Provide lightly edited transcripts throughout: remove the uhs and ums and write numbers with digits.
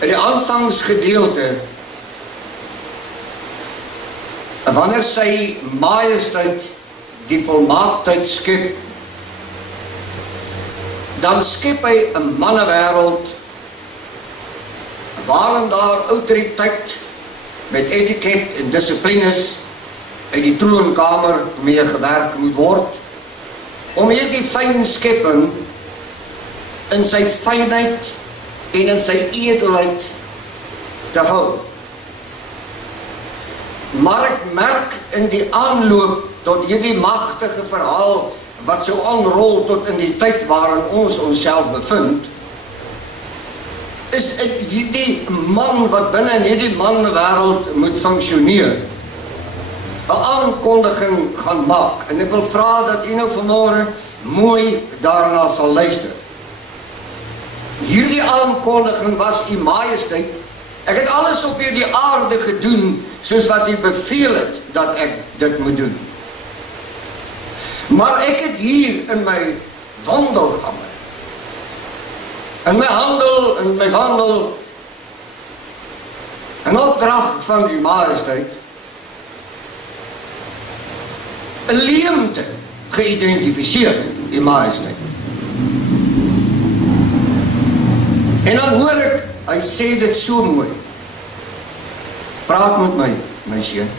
in die aanvangsgedeelte, wanneer sy majesteit die volmaaktheid skep, dan skep hy 'n mannewêreld waarin daar autoriteit met etiket en dissiplines uit die troonkamer mee gewerk moet word, om hierdie fyn skepping in sy fynheid en in sy edelheid te hou. Maar ek merk in die aanloop tot hierdie magtige verhaal wat sou aanrol tot in die tyd waarin ons onsself bevind, is hierdie man wat binne in hierdie manwêreld moet funksioneer, 'n aankondiging gaan maak. En ek wil vra dat u nou vanmôre mooi daarna sal luister. Hierdie aankondiging was u majesteit, ek het alles op hierdie aarde gedoen soos wat u beveel het dat ek dit moet doen. Maar ek het hier in my wandelgange, in my handel, in my wandel, in opdrag van die majesteit, 'n leemte geïdentifiseer, die majesteit. En dan hoor ek, hy sê dit so mooi. Praat met my seun.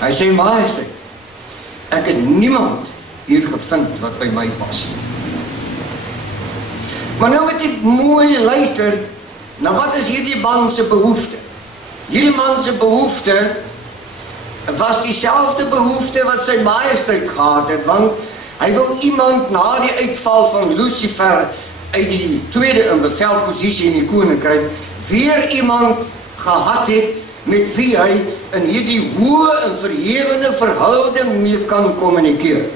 Hy sê, majesteit, ek het niemand hier gevind wat by my pas nie. Maar nou moet ek mooi luister, na wat is hierdie man se behoefte? Hierdie man se behoefte was dieselfde behoefte wat sy majesteit gehad het, want hy wil iemand na die uitval van Lucifer uit die tweede in bevelposisie in die koninkryk, weer iemand gehad het met wie hy in hierdie hoë en verhewene verhouding mee kan kommunikeer.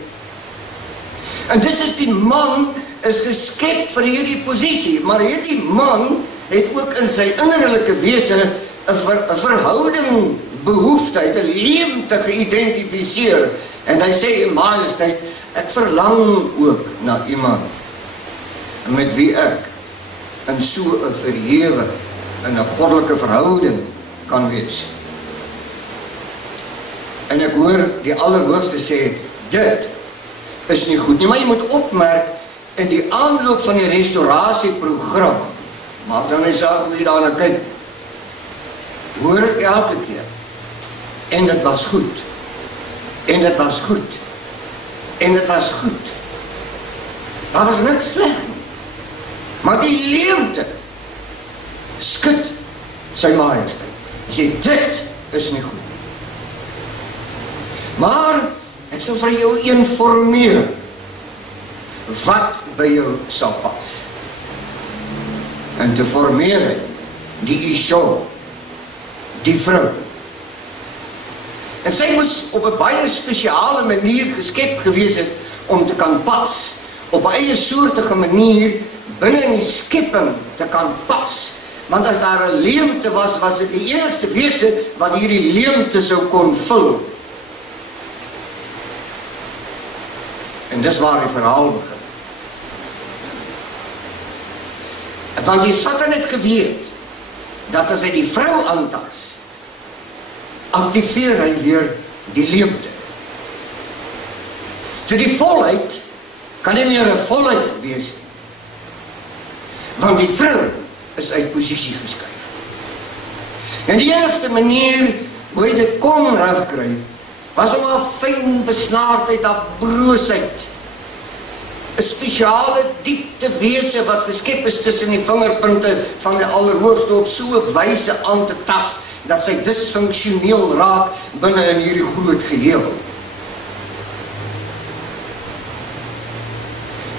En dis is die man is geskep vir hierdie posisie, maar hierdie man het ook in sy innerlike wese 'n verhouding behoefte, hy het 'n leemte geïdentifiseer, en hy sê, majesteit, ek verlang ook na iemand met wie ek in so 'n verhewe in 'n goddelike verhouding kan wees. En ek hoor die Allerhoogste sê, dit is nie goed nie, maar jy moet opmerk, in die aanloop van die restauratieprogram, maak dan nie saak hoe jy daarna kyk, hoor ek elke keer, en dit was goed, en dit was goed, en dit was goed. Daar was niks sleg nie, maar die leemte skud sy majesteit. Hy sê, dit is nie goed nie. Maar ek sal vir jou informeer wat by jou sal pas. En te formeer hy die Isho, die vrou. En sy moes op 'n baie spesiale manier geskep gewees het om te kan pas, op 'n eie soortige manier binne in die skepping te kan pas. Want as daar 'n leemte was, was dit die enigste wese wat hierdie leemte sou kon vul. En dis waar die verhaal begin. Want die Satan het geweet dat as hy die vrou aantas, aktiveer hy weer die leemte. So die volheid kan nie meer 'n volheid wees nie. Want die vrou is uit posisie geskuif. En die enigste manier hoe hy dit kon regkry, was om 'n fyn besnaardheid, 'n broosheid, 'n spesiale diepte wese wat geskep is tussen die vingerpunte van die Allerhoogste op so 'n wyse aan te tas, dat sy disfunksioneel raak binne in hierdie groot geheel.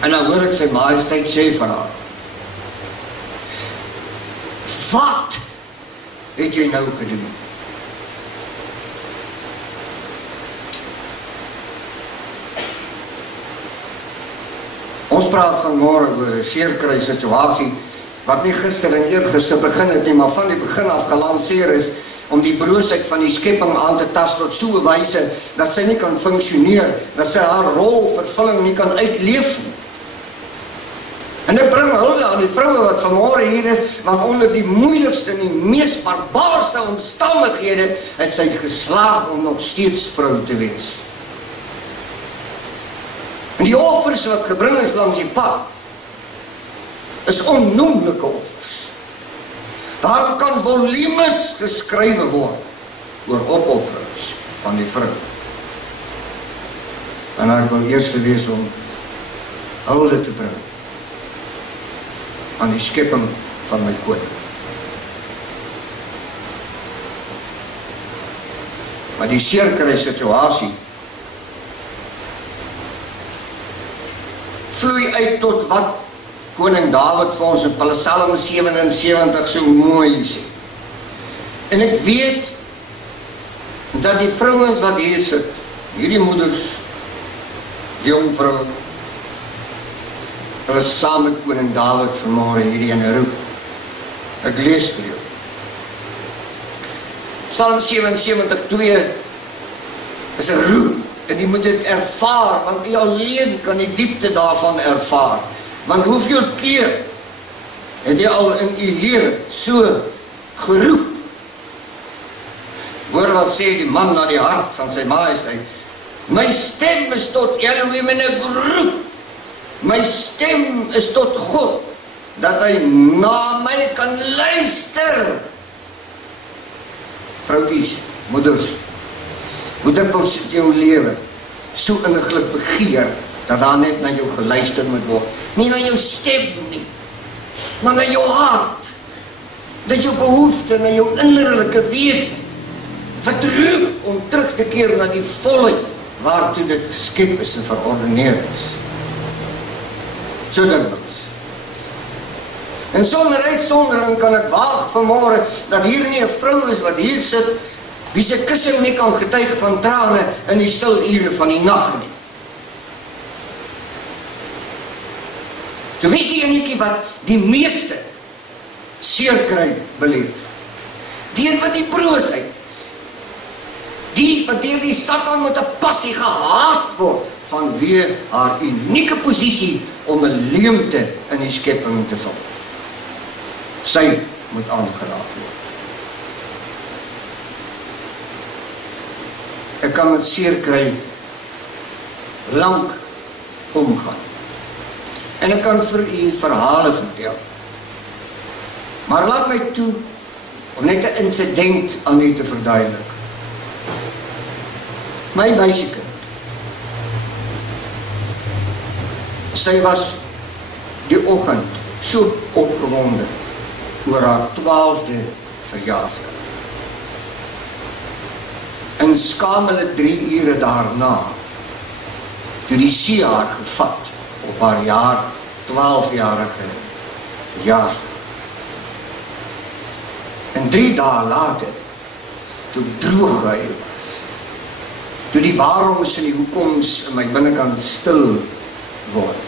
En dan hoor ek sy majesteit sê vir haar, wat het jy nou gedoen? Ons praat vanmôre oor 'n seerkry situasie wat nie gister en eergister begin het nie, maar van die begin af gelanseer is om die broosheid van die skepping aan te tas tot so 'n wyse dat sy nie kan funksioneer, dat sy haar rolvervulling nie kan uitleef nie. En ek bring hulde aan die vroue wat vanmôre hier is, want onder die moeilikste en die mees barbaarste omstandighede het sy geslaag om nog steeds vrou te wees. En die offers wat gebring is langs die pad, is onnoemlike offers. Daar kan volumes geskrywe word oor opofferings van die vrou. En ek wil eers wees om hulde te bring aan die skepping van my koning. Maar die seerkry situasie vloei uit tot wat koning Dawid vir ons in Psalm 77 so mooi sê. En ek weet dat die vrouens wat hier sit, hierdie moeders, die jong vrou, hulle is saam met koning Dawid vanmôre hierdie ene roep. Ek lees vir jou. Psalm 77:2 is 'n roep, en jy moet dit ervaar, want jy alleen kan die diepte daarvan ervaar. Want hoeveel keer het jy al in jy lewe so geroep? Hoor wat sê die man na die hart van sy majesteit. My stem is tot Elohim en ek roep. My stem is tot God, dat hy na my kan luister. Vroukies, moeders, hoe dikwels het jou lewe so inniglik begeer, dat daar net na jou geluister moet word. Nie na jou stem nie, maar na jou hart. Dat jou behoefte, na jou innerlike wese, wat roep om terug te keer na die volheid, waartoe dit geskep is en verordeneer is. So dikwels. En sonder uitsondering kan ek waag vanmôre, dat hier nie 'n vrou is wat hier sit, wie se kussing nie kan getuig van trane in die stil ure van die nag nie. So wie is die enetjie wat die meeste seer kry beleef? Die wat die broosheid is. Die wat deur die Satan met 'n passie gehaat word, vanweë haar unieke posisie om 'n leemte in die skepping te vul. Sy moet aangeraak word. Ek kan met seer kry lank omgaan. En ek kan vir u verhale vertel. Maar laat my toe om net 'n insident aan u te verduidelik. My meisiekind, sy was die oggend so opgewonde oor haar 12de verjaarsdag. En skamele 3 ure daarna, toe die see haar gevat op haar 12-jarige verjaarsdag. En 3 dae later, toe droog hy was, toe die waaroms en die hoekoms in my binnekant stil word,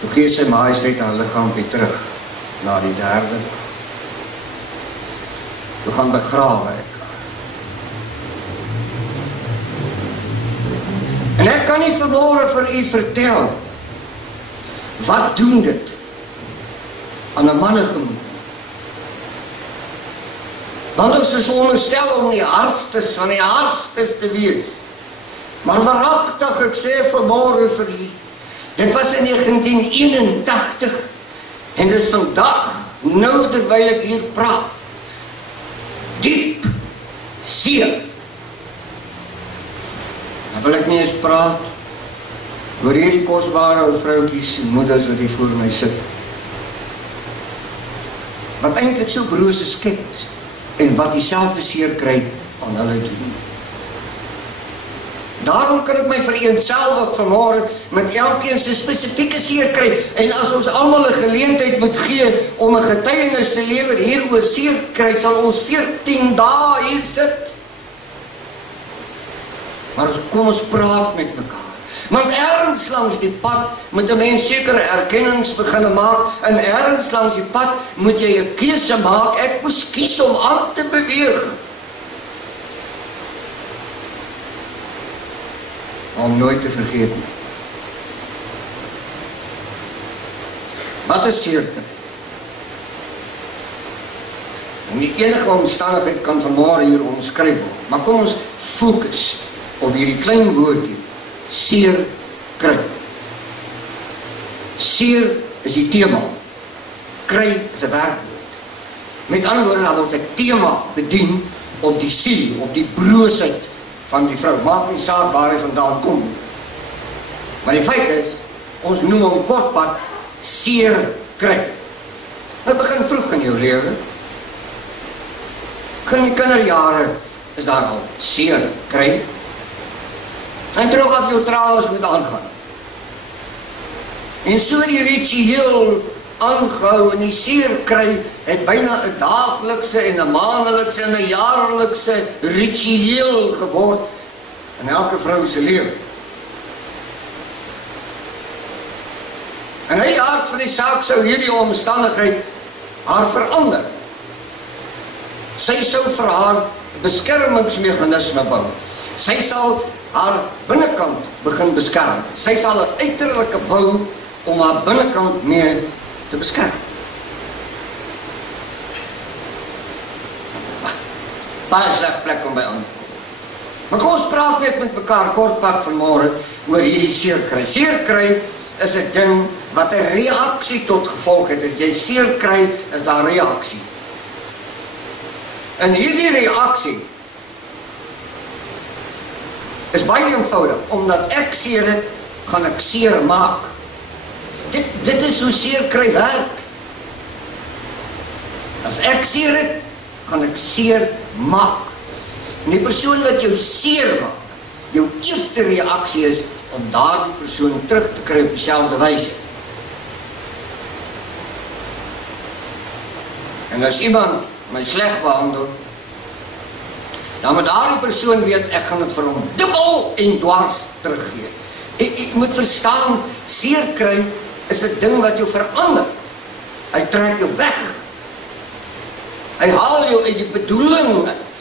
toe gee sy majesteit haar liggaampie terug na die 3de dag. Toe gaan begrawe ek haar. En ek kan nie vanmôre vir u vertel, wat doen dit aan 'n mannegemoed? Want ons is veronderstel om die hartstes van die hartstes te wees. Maar waaragtig, ek sê vanmôre vir u, dit was in 1981, en dit is vandag, nou terwyl ek hier praat, diep seer. Dan wil ek nie eens praat oor hierdie kosbare ou vroutjies en moeders wat hier voor my sit, wat eintlik so brose skep is, en wat dieselfde seer kry aan hulle doen. Daarom kan ek my vereenselwig vanmôre met elkeen se spesifieke seer kry, en as ons almal 'n geleentheid moet gee om 'n getuienis te lewer hier oor seer kry, sal ons 14 dae hier sit. Maar kom ons praat met mekaar. Want ergens langs die pad moet 'n mens sekere erkennings begin maak, en ergens langs die pad moet jy 'n keuse maak. Ek moes kies om aan te beweeg. Om nooit te vergeet nie. Wat is seerkry? En die enige omstandigheid kan vanmôre hier omskryf word. Maar kom ons fokus op hierdie klein woordjie, seerkry. Seer is die tema, kry is 'n werkwoord. Met ander woorde, daar word 'n tema bedien op die siel, op die broosheid van die vrou. Maak nie saak waar hy vandaan kom. Maar die feit is, ons noem hom kortpad seerkry. Dit begin vroeg in jou lewe. In die kinderjare is daar al seerkry. En droog af jou trouwens moet aangaan. En so die ritueel aangehou en die seerkry het byna 'n daaglikse en 'n maandelikse en 'n jaarlikse ritueel geword in elke vrou se lewe. En hy aard van die saak sou hierdie omstandigheid haar verander. Sy sou vir haar beskermingsmeganisme bou. Sy sal haar binnekant begin beskerm. Sy sal 'n uiterlike bou om haar binnekant mee te beskerm. Baie sleg plek om by aan te kom. Maar kom ons praat net met mekaar kortpad vanmôre oor hierdie seerkry. Seerkry is 'n ding wat 'n reaksie tot gevolg het. As jy seerkry, is daar reaksie. En hierdie reaksie is baie eenvoudig, omdat ek seer het, gaan ek seer maak. Dit is hoe seerkry werk. As ek seer het, gaan ek seer maak. En die persoon wat jou seer maak, jou eerste reaksie is om daardie persoon terug te kry op dieselfde wyse. En as iemand my sleg behandel, dan moet daardie persoon weet, ek gaan dit vir hom dubbel en dwars teruggee. Ek moet verstaan, seerkry is 'n ding wat jou verander. Hy trek jou weg. Hy haal jou uit die bedoeling uit.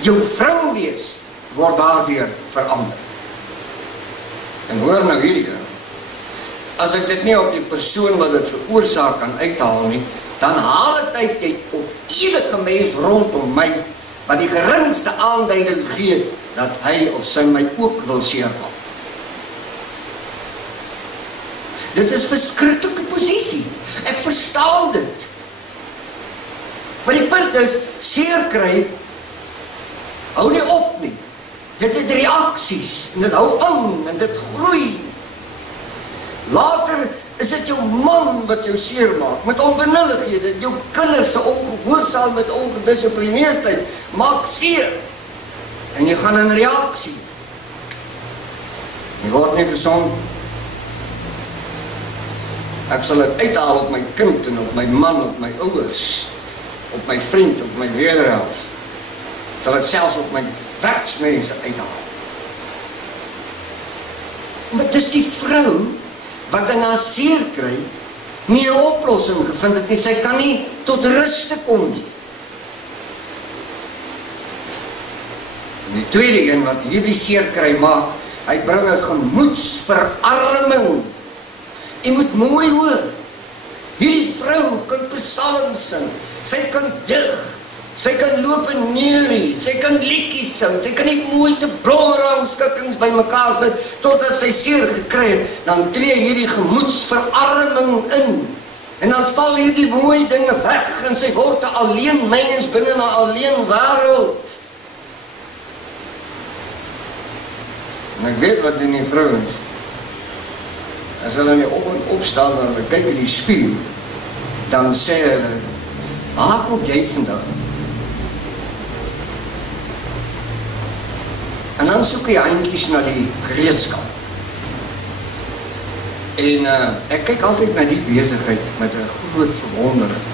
Jou vrou wees word daardeur verander. En hoor nou hierdie, as ek dit nie op die persoon wat dit veroorsaak kan uithaal nie, dan haal dit uit op enige mens rondom my wat die geringste aanduiding gee dat hy of sy my ook wil seermaak. Dit is 'n verskriklike posisie. Ek verstaan dit. Maar die punt is, seerkry hou nie op nie. Dit het reaksies en dit hou aan en dit groei. Later is dit jou man wat jou seermaak met onbenullighede, jou kinders se ongehoorsaam met ongedissiplineerdheid maak seer. En jy gaan in reaksie. Jy word nie gesond. Ek sal dit uithaal op my kind en op my man, op my ouers, op my vriend, op my wederhelft. Ek sal dit selfs op my werksmense uithaal. Maar dis die vrou wat in haar seerkry nie 'n oplossing gevind het nie. Sy kan nie tot rus te kom nie. En die tweede een wat hierdie seerkry maak, hy bring 'n gemoedsverarming. Jy moet mooi hoor. Hierdie vrou kan psalms sing, sy kan dig, sy kan loop en neurie, sy kan liedjies sing, sy kan die mooiste blomrangskikkings bymekaar sit, totdat sy seer gekry het, dan tree hierdie gemoedsverarming in. En dan val hierdie mooi dinge weg, en sy word 'n alleen mens binne 'n alleen wêreld. En ek weet wat in die vrouens, as hulle in die oggend opstaan en hulle kyk in die spieël, dan sê hulle, waar kom jy vandaan? En dan soek jy handjies na die gereedskap. En ek kyk altyd na die besigheid met 'n groot verwondering.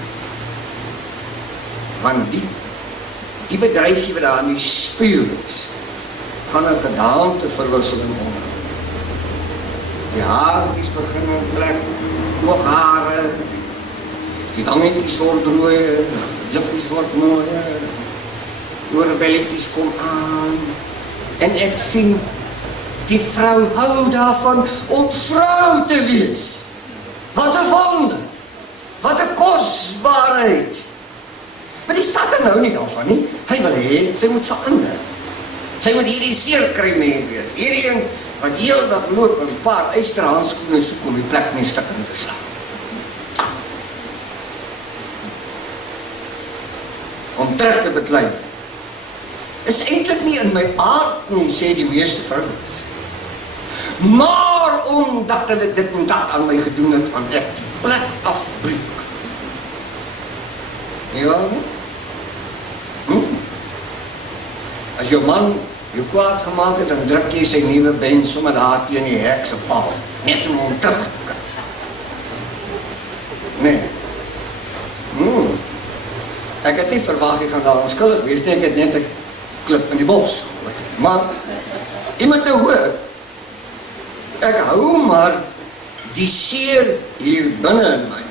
Want die bedryfie wat daar in die spieël is, gaan 'n gedaanteverwisseling onder. Die haartjies begin in plek, ooghare, die wangetjies word rooi, lippies word mooier, oorbelletjies kom aan. En ek sien, die vrou hou daarvan om vrou te wees. Wat 'n wonder. Wat 'n kosbaarheid. Maar die staat er nou nie daarvan nie. Hy wil hê, sy moet verander. Sy moet hierdie seerkry mee wees. Hierdie een wat heel dag loop en 'n paar eysterhandskoene soek om die plek mee stik in te slaan. Om terug te beklei. Is eintlik nie in my aard nie, sê die meeste vrouens. Maar omdat hulle dit en dat aan my gedoen het, aan ek die plek afbreek. Ja, as jou man jou kwaad gemaakt het, dan druk jy sy nieuwe been sommer daar teen die hek se paal, net om hom terug te kry. Nee. Ek het nie verwag ek gaan daar onskuldig wees nie, ek het net 'n klip in die bos. Maar jy moet nou hoor, ek hou maar die seer hier binne in my.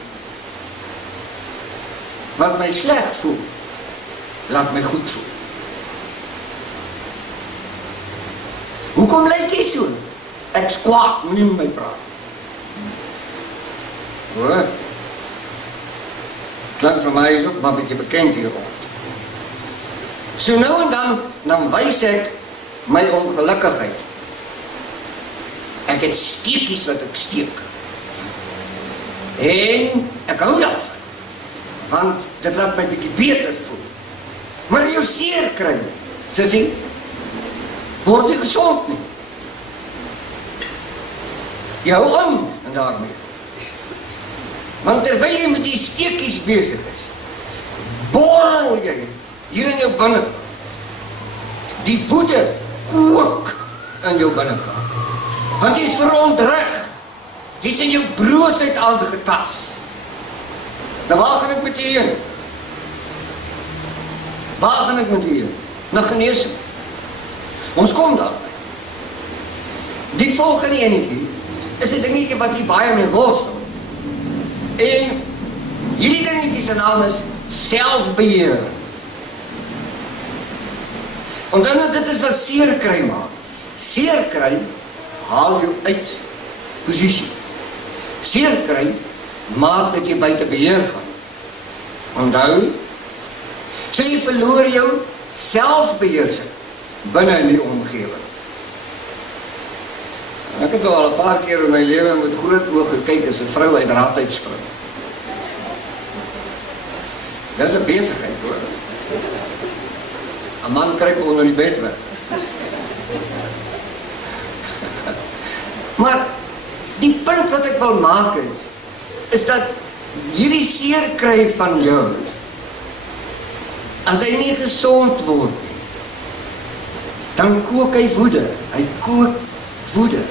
Wat my sleg voel, laat my goed voel. Hoekom lyk jy so? Ek's kwaad, moenie met my praat. Hoor? Klink vir my is ook maar 'n bietjie bekend hier rond. So nou en dan wys ek my ongelukkigheid. Ek het steekies wat ek steek. En ek hou daarvan. Want dit laat my bietjie beter voel. Maar jou seer kry, sussie, word jy gesond nie. Jy hou aan en daarmee. Want terwyl jy met die steekies besig is, borrel jy hier in jou binnekant. Die woede kook in jou binnekant. Want jy is verontreg. Jy is in jou broosheid aangetas. Nou waar gaan ek met jy heen? Waar gaan ek met jy heen? Na genesing. Ons kom daarby. Die volgende enetjie is 'n dingetje wat hier baie mee worstel. En hierdie dingetjie se naam is selfbeheer. Onthou dit is wat seer kry maak. Seer kry haal jou uit posisie. Seer kry maak dat jy buite beheer gaan. Onthou, so jy verloor jou selfbeheersing binne in die omgewing. Ek het al 'n paar keer in my lewe met groot oë gekyk as 'n vrou uit raad uitspring. Dis 'n besigheid hoor. 'n Man kruip onder die bed weg. Maar die punt wat ek wil maak is dat hierdie seer kry van jou, as hy nie gesond word nie, dan kook hy woede. Hy kook woede.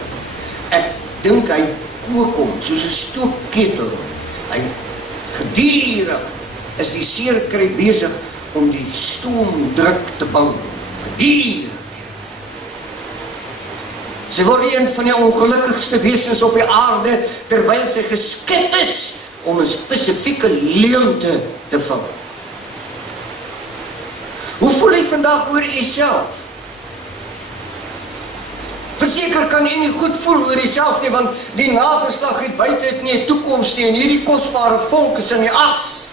Ek dink hy kook hom soos 'n stookketel. Hy gedurig is die seer kry besig om die stoomdruk te bou. Gedurig. Sy word een van die ongelukkigste wesens op die aarde, terwyl sy geskep is om 'n spesifieke leemte te vul. Hoe voel jy vandag oor jouself? Verseker kan jy nie goed voel oor jouself nie, want die nageslag hier buite het nie 'n toekoms nie, en hierdie kosbare volk is in die as.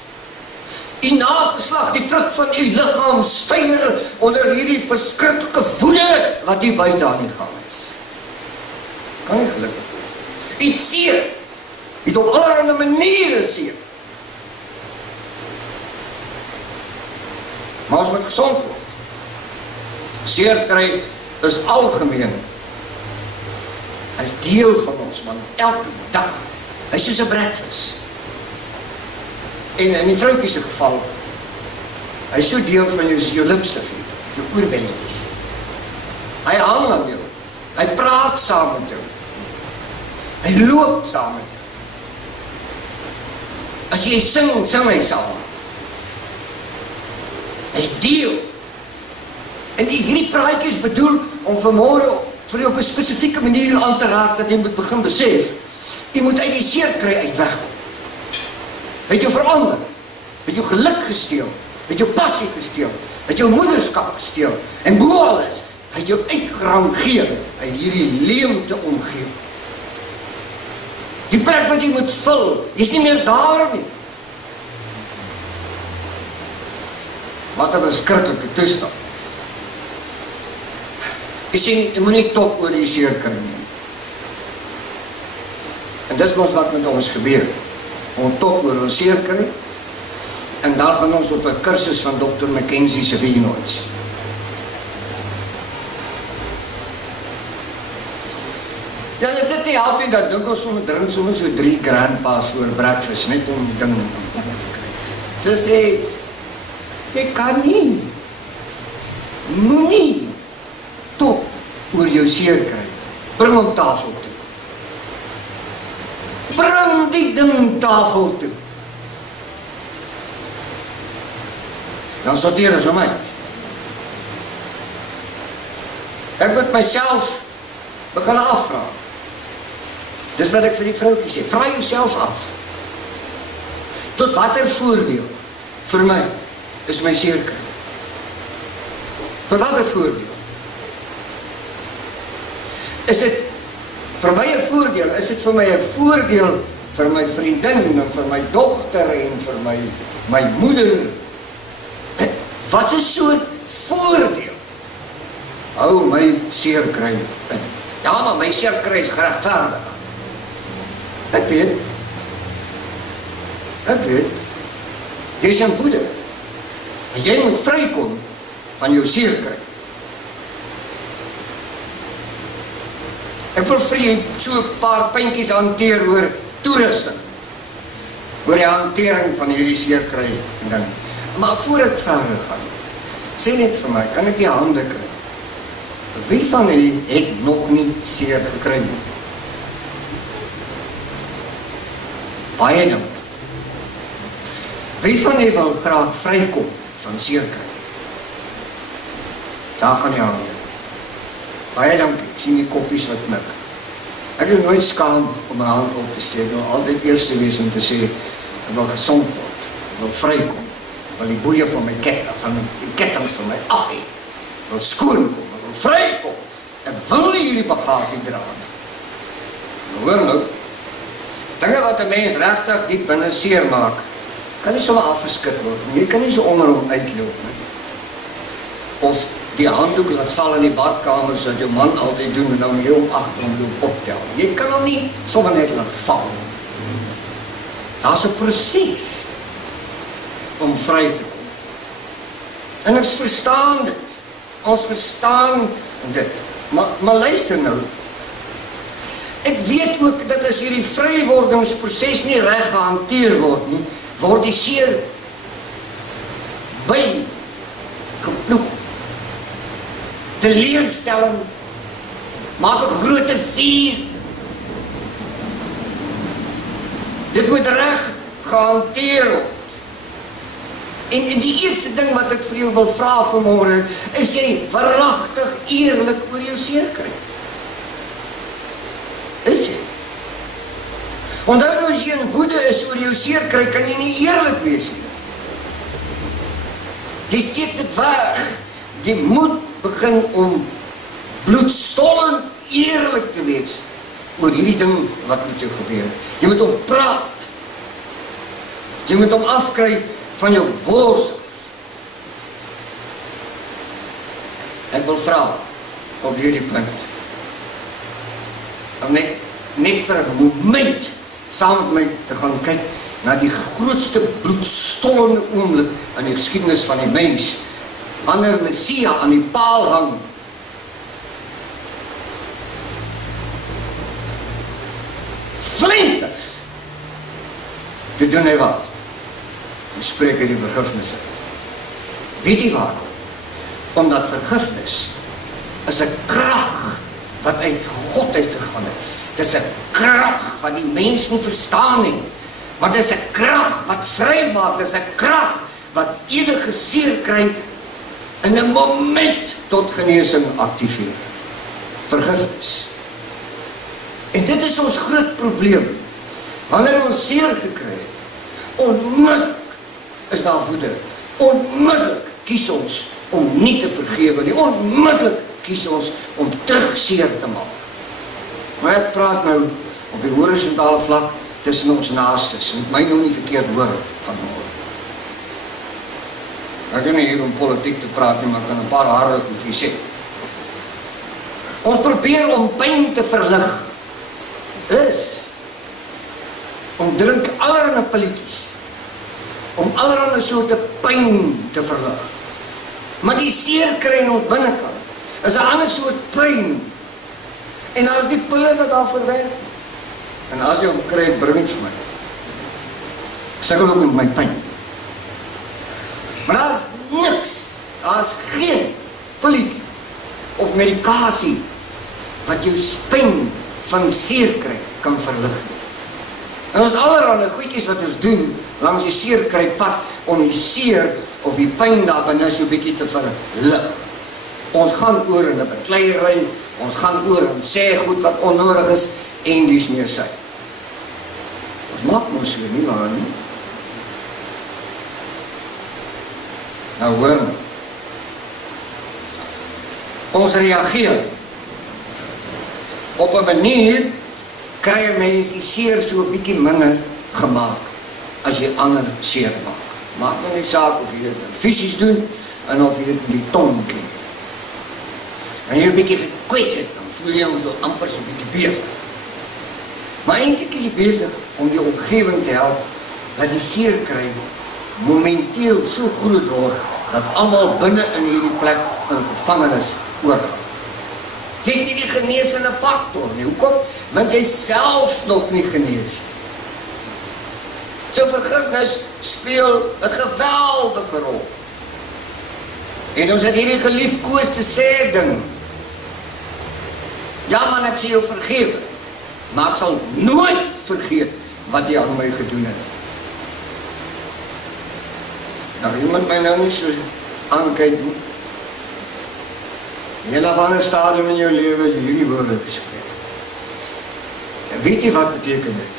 Die nageslag, die vrug van die liggaam, styer onder hierdie verskriklike woede wat hier buite aan die gang is. Kan nie gelukkig word. Iets seer. Het op allerlei maniere seer. Maar ons moet gesond word. Seer kry is algemeen. Hy is deel van ons, man. Elke dag. Hy is soos 'n breakfast. En in die vroukie se geval, hy is so deel van jou lipstifie, jou oorbelletjies. Hy hang aan jou. Hy praat saam met jou. Hy loop saam met jou. As jy sing, sing hy saam. Hy is deel. En hierdie praatjie is bedoel om vanmôre vir jou op 'n spesifieke manier aan te raak, dat jy moet begin besef, jy moet uit die seer kry uit wegkom. Het jou verander, het jou geluk gesteel, het jou passie gesteel, het jou moederskap gesteel, en bo alles, het jou uitgerangeer uit hierdie leemte omgewing. Die plek wat jy moet vul, is nie meer daar nie. Wat 'n verskriklike toestand. Jy sien, jy moet nie top oor die seer kry nie. En dis mos wat met ons gebeur. Ons top oor ons seer kry, en dan gaan ons op 'n kursus van Dr. Mackenzie se Vinoids. Ja, dit help nie, dat dink ons drink soms so 3 grandpas voor breakfast, net om die ding te kry. Sy sê, jy kan nie, moenie top oor jou seer kry. Bring hom tafel toe. Bring die ding tafel toe. Dan sorteer ons hom uit. Ek moet myself begin afvra. Dis wat ek vir die vroukie sê. Vra jouself af. Tot watter voordeel vir my is my seer kry? Tot watter voordeel? Is dit vir my 'n voordeel? Is dit vir my 'n voordeel vir my vriendin en vir my dogter en vir my moeder? Wat 'n soort voordeel hou my seer kry in? Ja, maar my seer kry is geregverdig. Ek weet. Jy is 'n woede. En jy moet vrykom van jou seer kry. Ek wil vir jy so 'n paar puntjies hanteer oor toerusting. Oor die hantering van hierdie seer kry en ding. Maar voor ek verder gaan, sê net vir my, kan ek die hande kry? Wie van julle het nog nie seer gekry nie? Baie dankie. Wie van julle wil graag vrykom van seer kry? Daar gaan die hande. Baie dankie, ek sien die koppies wat knik. Ek is nooit skaam om my hand op te steek, ek wil altyd eers te wees om te sê, ek wil gesond word, ek wil vrykom. Ek wil die boeie van my kettings van my af hê. Ek wil skoon kom, ek wil vrykom. Ek wil nie hierdie bagasie dra nie. Hoor nou, dinge wat 'n mens regtig diep binne seer maak, kan nie so afgeskit word nie. Jy kan nie so onder hom uitloop nie. Of die handdoek laat val in die badkamer, soos jou man altyd doen, en dan jy hom agter hom loop optel. Jy kan hom nie sommer net laat val. Daar's 'n proses om vry te kom. En ons verstaan dit. Ons verstaan dit. Maar luister nou. Ek weet ook dat as hierdie vrywordingsproses nie reg gehanteer word nie, word die seer by geploeg. Teleurstelling maak 'n groter vuur. Dit moet reg gehanteer word. En die eerste ding wat ek vir jou wil vra vanmôre, is jy waaragtig eerlik oor jou seer kry? Is jy? Onthou nou, as jy in woede is oor jou seer kry, kan jy nie eerlik wees nie. Jy steek dit weg. Jy moet begin om bloedstollend eerlik te wees oor hierdie ding wat met jou gebeur. Jy moet hom praat. Jy moet hom afkry van jou bors. Ek wil vra op hierdie punt om net vir 'n moment saam met my te gaan kyk na die grootste bloedstollende oomblik in die geskiedenis van die mens, wanneer Messia aan die paal hang. Flinters. Dit doen hy wat? Hy spreek uit die vergifnis uit. Weet jy waarom? Omdat vergifnis is 'n krag wat uit God uitgegaan het. Dit is 'n krag wat die mens nie verstaan nie. Maar dit is 'n krag wat vrymaak, dit is 'n krag wat enige seer kry in 'n moment tot genesing aktiveer. Vergifnis. En dit is ons groot probleem. Wanneer ons seer gekry het, onmiddellik is daar woede. Onmiddellik kies ons om nie te vergewe nie. Onmiddellik kies ons om terug seer te maak. Maar ek praat nou op die horisontale vlak tussen ons naastes. Moet my nou nie verkeerd hoor vanmorgen. Ek kan nie hier om politiek te praat nie, maar ek kan 'n paar harde goedjies sê. Ons probeer om pyn te verlig, is om drink allerhande pilletjies, om allerhande soorte pyn te verlig. Maar die seer kry in ons binnekant is 'n ander soort pyn. En as die pille wat daarvoor werk, en as jy hom kry, bring het vir my. Ek sukkel ook met my pyn. Maar daar is niks, daar is geen pilletjie of medikasie wat jou pyn van seer kry kan verlig. En ons allerhande goedjies wat ons doen langs die seer kry pad om die seer of die pyn daar binne so 'n bietjie te verlig. Ons gaan oor in 'n bekleierery, ons gaan oor en sê goed wat onnodig is en dis meer sy. Ons maak mos so nie waar nie. Nou hoor my. Ons reageer op 'n manier kry 'n mens die seer so 'n bietjie minder gemaak as jy ander seer maak. Maak nou nie saak of jy dit fisies doen en of jy dit met die tong doen. En jy 'n bietjie gekwes het, dan voel jy hom so amper so 'n bietjie beter. Maar eintlik is jy besig om die omgewing te help dat die seer kry momenteel so groot word dat almal binne in hierdie plek in gevangenis oorgaan. Jy is nie die geneesende faktor nie. Hoekom? Want jy self nog nie genees. So vergifnis speel 'n geweldige rol. En ons het hierdie geliefkoeste sê ding. Ja man, ek sê jou vergewe, maar ek sal nooit vergeet wat jy aan my gedoen het. Nou, jy moet my nou nie so aankyk nie. Jy op 'n ander stadium in jou lewe het hierdie woorde gespreek. En weet jy wat beteken dit?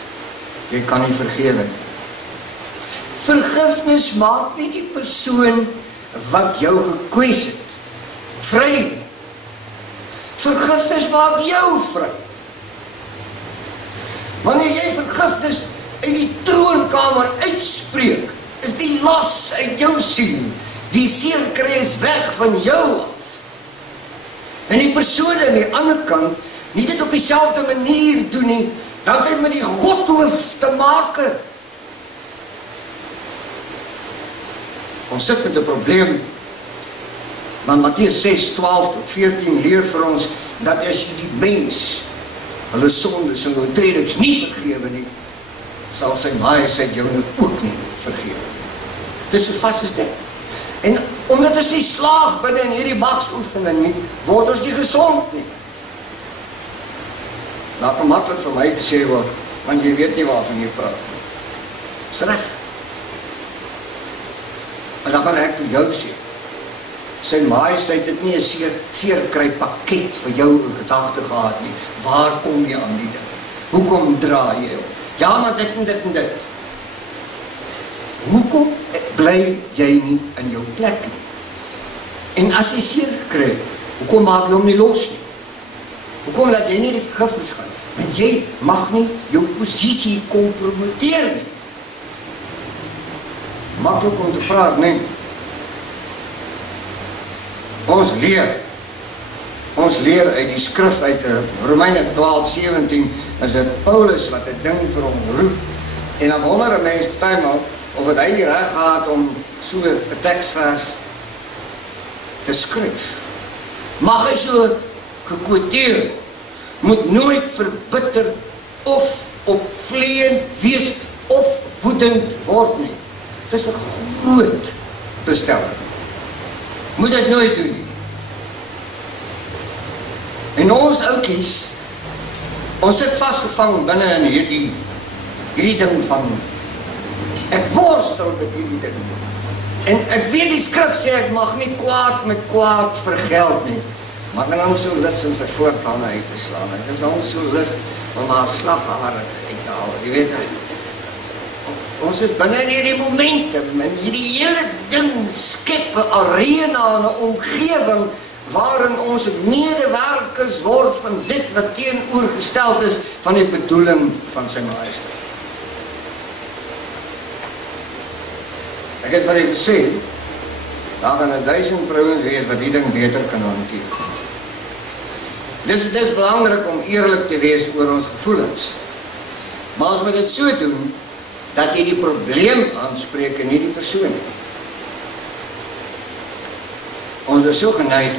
Jy kan nie vergewe nie. Vergifnis maak nie die persoon wat jou gekwes het vry nie. Vergifnis maak jou vry. Wanneer jy vergifnis uit die troonkamer uitspreek, is die las uit jou siel. Die seer kry is weg van jou af. En die persoon aan die ander kant nie dit op dieselfde manier doen nie, dan het met die godhoof te maak. Ons sit met 'n probleem, want Matteus 6:12-14 leer vir ons dat as jy die mens hulle sondes en oortredings nie vergewe nie, sal sy majesteit jou ook nie vergewe nie. Dis so vas as dit. En omdat ons nie slaag binne in hierdie magsoefening nie, word ons nie gesond nie. Laat hom maklik vir my gesê word, want jy weet nie waarvan jy praat nie. Dis reg. En dan kan ek vir jou sê, sy majesteit het nie 'n seerkry pakket vir jou in gedagte gehad nie. Waar kom jy aan die ding? Hoekom dra jy hom? Ja, maar dit en dit en dit. Hoekom bly jy nie in jou plek nie? En as jy seer kry, hoekom maak jy hom nie los nie? Hoekom laat jy nie die vergifnis gaan? Want jy mag nie jou posisie kompromiteer nie. Maklik om te praat, nee. Ons leer uit die skrif uit Romeine 12:17, is dit Paulus wat 'n ding vir hom roep. En dan wonder 'n mens partymal of het hy die reg gehad om so 'n teksvers te skryf. Mag hy so gekwoteer, moet nooit verbitter of opvleend wees of woedend word nie. Dit is 'n groot bestelling. Moet dit nooit doen nie. En ons oukies, ons sit vasgevang binne in hierdie ding van ek worstel met hierdie ding. En ek weet die skrif sê ek mag nie kwaad met kwaad vergeld nie. Maar ek ben nou so lus om sy voortande uit te slaan. Ek is nou so lus om haar slaghare te haal. Jy weet, ons is binne in hierdie momentum en hierdie hele ding skep 'n arena en 'n omgewing waarin ons medewerkers word van dit wat teenoorgesteld is van die bedoeling van sy majesteit. Ek het vir u gesê, daar gaan 1000 vrouens wees wat die ding beter kan hanteer. Dis belangrik om eerlik te wees oor ons gevoelens. Maar ons moet dit so doen, dat jy die probleem aanspreek en nie die persoon nie. Ons is so geneig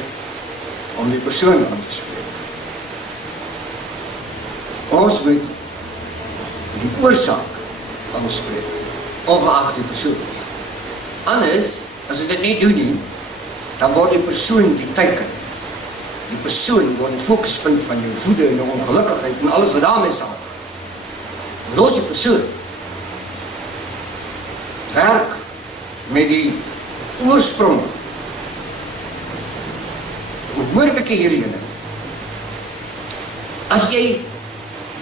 om die persoon aan te spreek. Ons moet die oorsaak aanspreek, ongeag die persoon. Anders, as jy dit nie doen nie, dan word die persoon die teiken. Die persoon word die fokuspunt van jou woede en jou ongelukkigheid en alles wat daarmee saam. Los die persoon. Werk met die oorsprong. Hoor ek hierin. As jy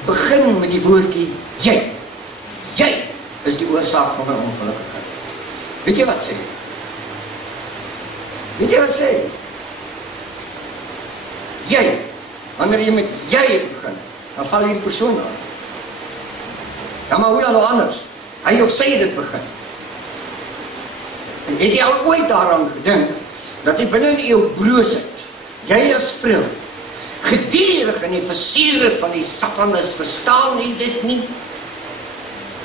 begin met die woordjie jy is die oorsaak van my ongelukkigheid. Weet jy wat sê? Weet jy wat sê? Jy, wanneer jy met jy begin, dan val jy die persoon aan. Ja, maar hoe dan nou anders? Hy of sy dit begin. En het jy al ooit daaraan gedink, dat jy binne in jou broosheid, jy as vrou, gedierig in die versiere van die satanis, verstaan jy dit nie?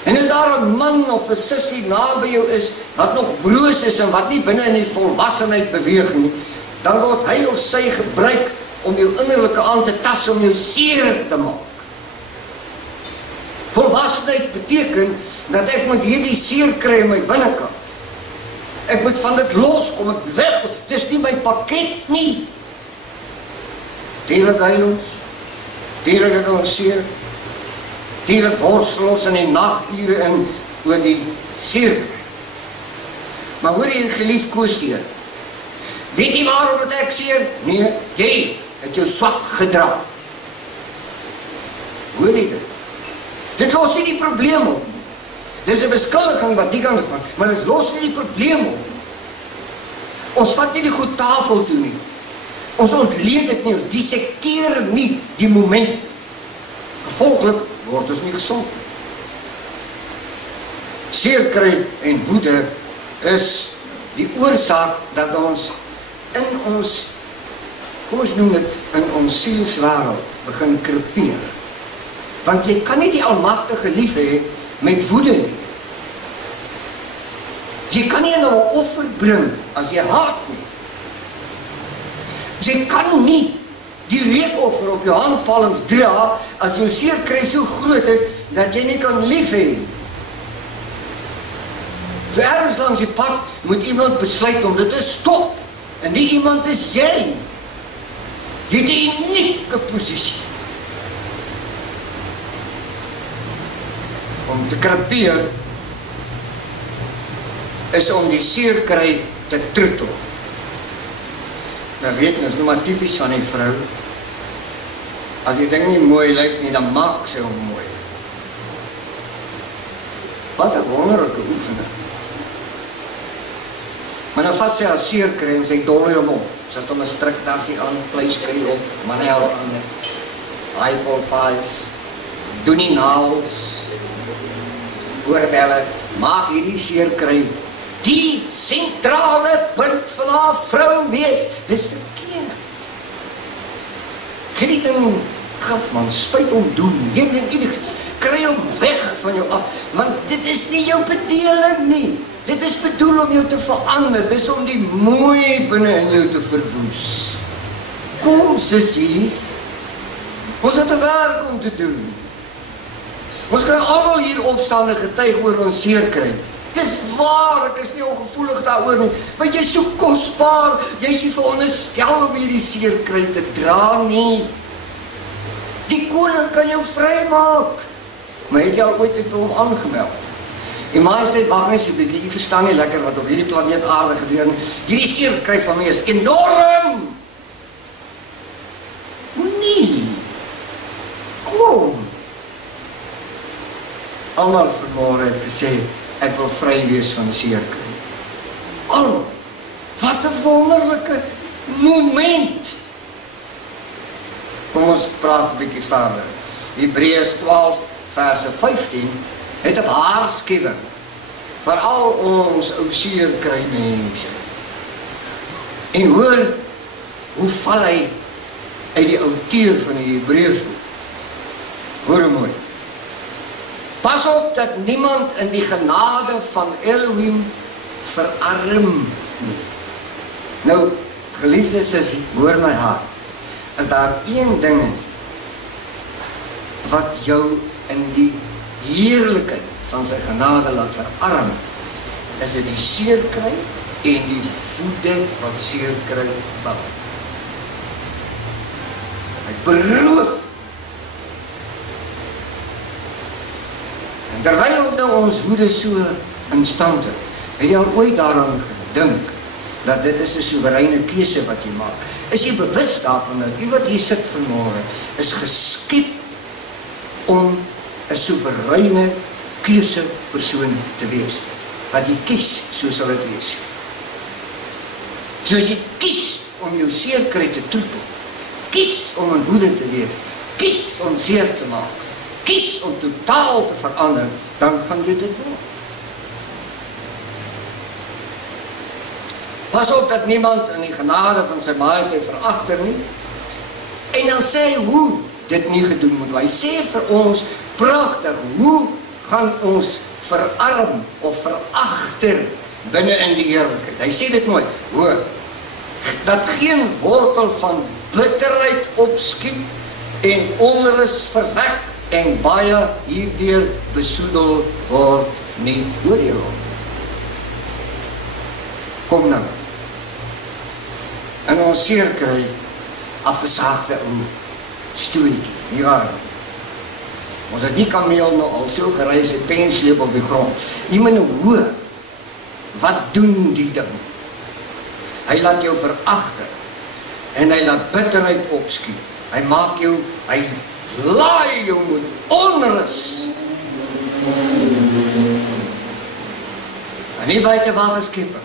En as daar 'n man of 'n sussie naby jou is, wat nog broos is en wat nie binne in die volwassenheid beweeg nie, dan word hy of sy gebruik om jou innerlike aan te tas, om jou seer te maak. Volwassenheid beteken, dat ek moet hierdie seer kry in my binnekant. Ek moet van dit loskom, ek weg, het is nie my pakket nie. Dierlik huil ons, dierlik het ons seer, dierlik worstel ons in die nagture in oor die seer. Maar hoor jy geliefkoes deur? Weet jy waarom het ek seer? Nee, jy het jou swak gedra. Hoor jy dit? Dit los nie die probleem op nie. Dis 'n beskuldiging wat die kant van, maar dit los nie die probleem op nie. Ons vat nie die goed tafel toe nie. Ons ontleed dit nie, ons dissekteer nie die moment. Gevolglik word ons nie gesond. Seer kry en woede is die oorsaak dat ons in ons, kom ons noem dit, in ons sielswêreld begin krepeer. Want jy kan nie die Almagtige lief hê met woede nie. Jy kan nie nou 'n offer bring as jy haat nie. Jy kan nie die reukoffer op jou handpalms dra as jou seerkry so groot is dat jy nie kan lief hê nie. So ergens langs die pad moet iemand besluit om dit te stop. En die iemand is jy. Jy het 'n unieke posisie om te krepeer is om die seerkry te troetel. Nou weet, dit is nou maar typies van die vrou. As die ding nie mooi lyk nie, dan maak sy hom mooi. Wat 'n wonderlike oefening. Maar dan vat sy haar seerkry en sy dolle hom op. Sit hom 'n striktassie aan, pleiskry op, manel aan, hypofais, doen die naels, oorbelle, maak hierdie seerkry die sentrale punt van haar vrou wees. Dis verkeerd. Gee die ding gif man, spuit hom doen, kry hom weg van jou af, want dit is nie jou bedeling nie. Dit is bedoel om jou te verander, dis om die mooi binne in jou te verwoes. Kom sissies, ons het 'n werk om te doen. Ons kan almal hier opstaan en getuig oor ons seerkry. Dis waar, ek is nie ongevoelig daaroor nie, maar jy is so kosbaar, jy is nie veronderstel om hierdie seerkry te dra nie. Die koning kan jou vrymaak. Maar het jy al ooit by hom aangemeld? Die majesteit, wag net so 'n bietjie, jy verstaan nie lekker wat op hierdie planeet aarde gebeur nie. Hierdie seerkry van my is enorm. Nee. Kom. Almal vanmôre het gesê, ek wil vry wees van seerkry. Almal. Wat 'n wonderlike moment. Kom ons praat 'n bietjie verder. Hebreërs 12 verse 15 het 'n waarskuwing vir al ons ou seer kry mense. En hoor hoe val hy uit die outeur van die Hebreërsboek. Hoor mooi. Pas op dat niemand in die genade van Elohim verarm nie. Nou, geliefde sussie, hoor my hart. As daar een ding is wat jou in die heerlikheid van sy genade laat verarm, is dit die seerkry en die voede wat seerkry bou. Hy beroof. En terwyl nou ons woede so in stand het jy al ooit daaraan gedink dat dit is 'n soewereine keuse wat jy maak? Is jy bewus daarvan dat u wat hier sit vanmôre is geskep om 'n soewereine keuse persoon te wees? Wat jy kies, so sal dit wees. Soos jy kies om jou seerkry te troetel, kies om in woede te wees, kies om seer te maak, kies om totaal te verander, dan gaan jy dit word. Pas op dat niemand in die genade van sy majesteit veragter nie. En dan sê hy hoe dit nie gedoen moet word. Hy sê vir ons pragtig, hoe gaan ons verarm of veragter binne in die heerlikheid. Hy sê dit mooi, hoor, dat geen wortel van bitterheid opskiet en onrus verwek en baie hierdeur besoedel word nie. Hoor jy hom? Kom nou. En ons seer kry afgesaagde ou storieetjie, nie waar? Ons het die kameel nou al so gereis, het pensleep op die grond. Jy moet nou hoor, wat doen die ding? Hy laat jou veragter en hy laat bitterheid opskiet. Hy maak jou, hy laai jou met onrus. En nie buite waar geskep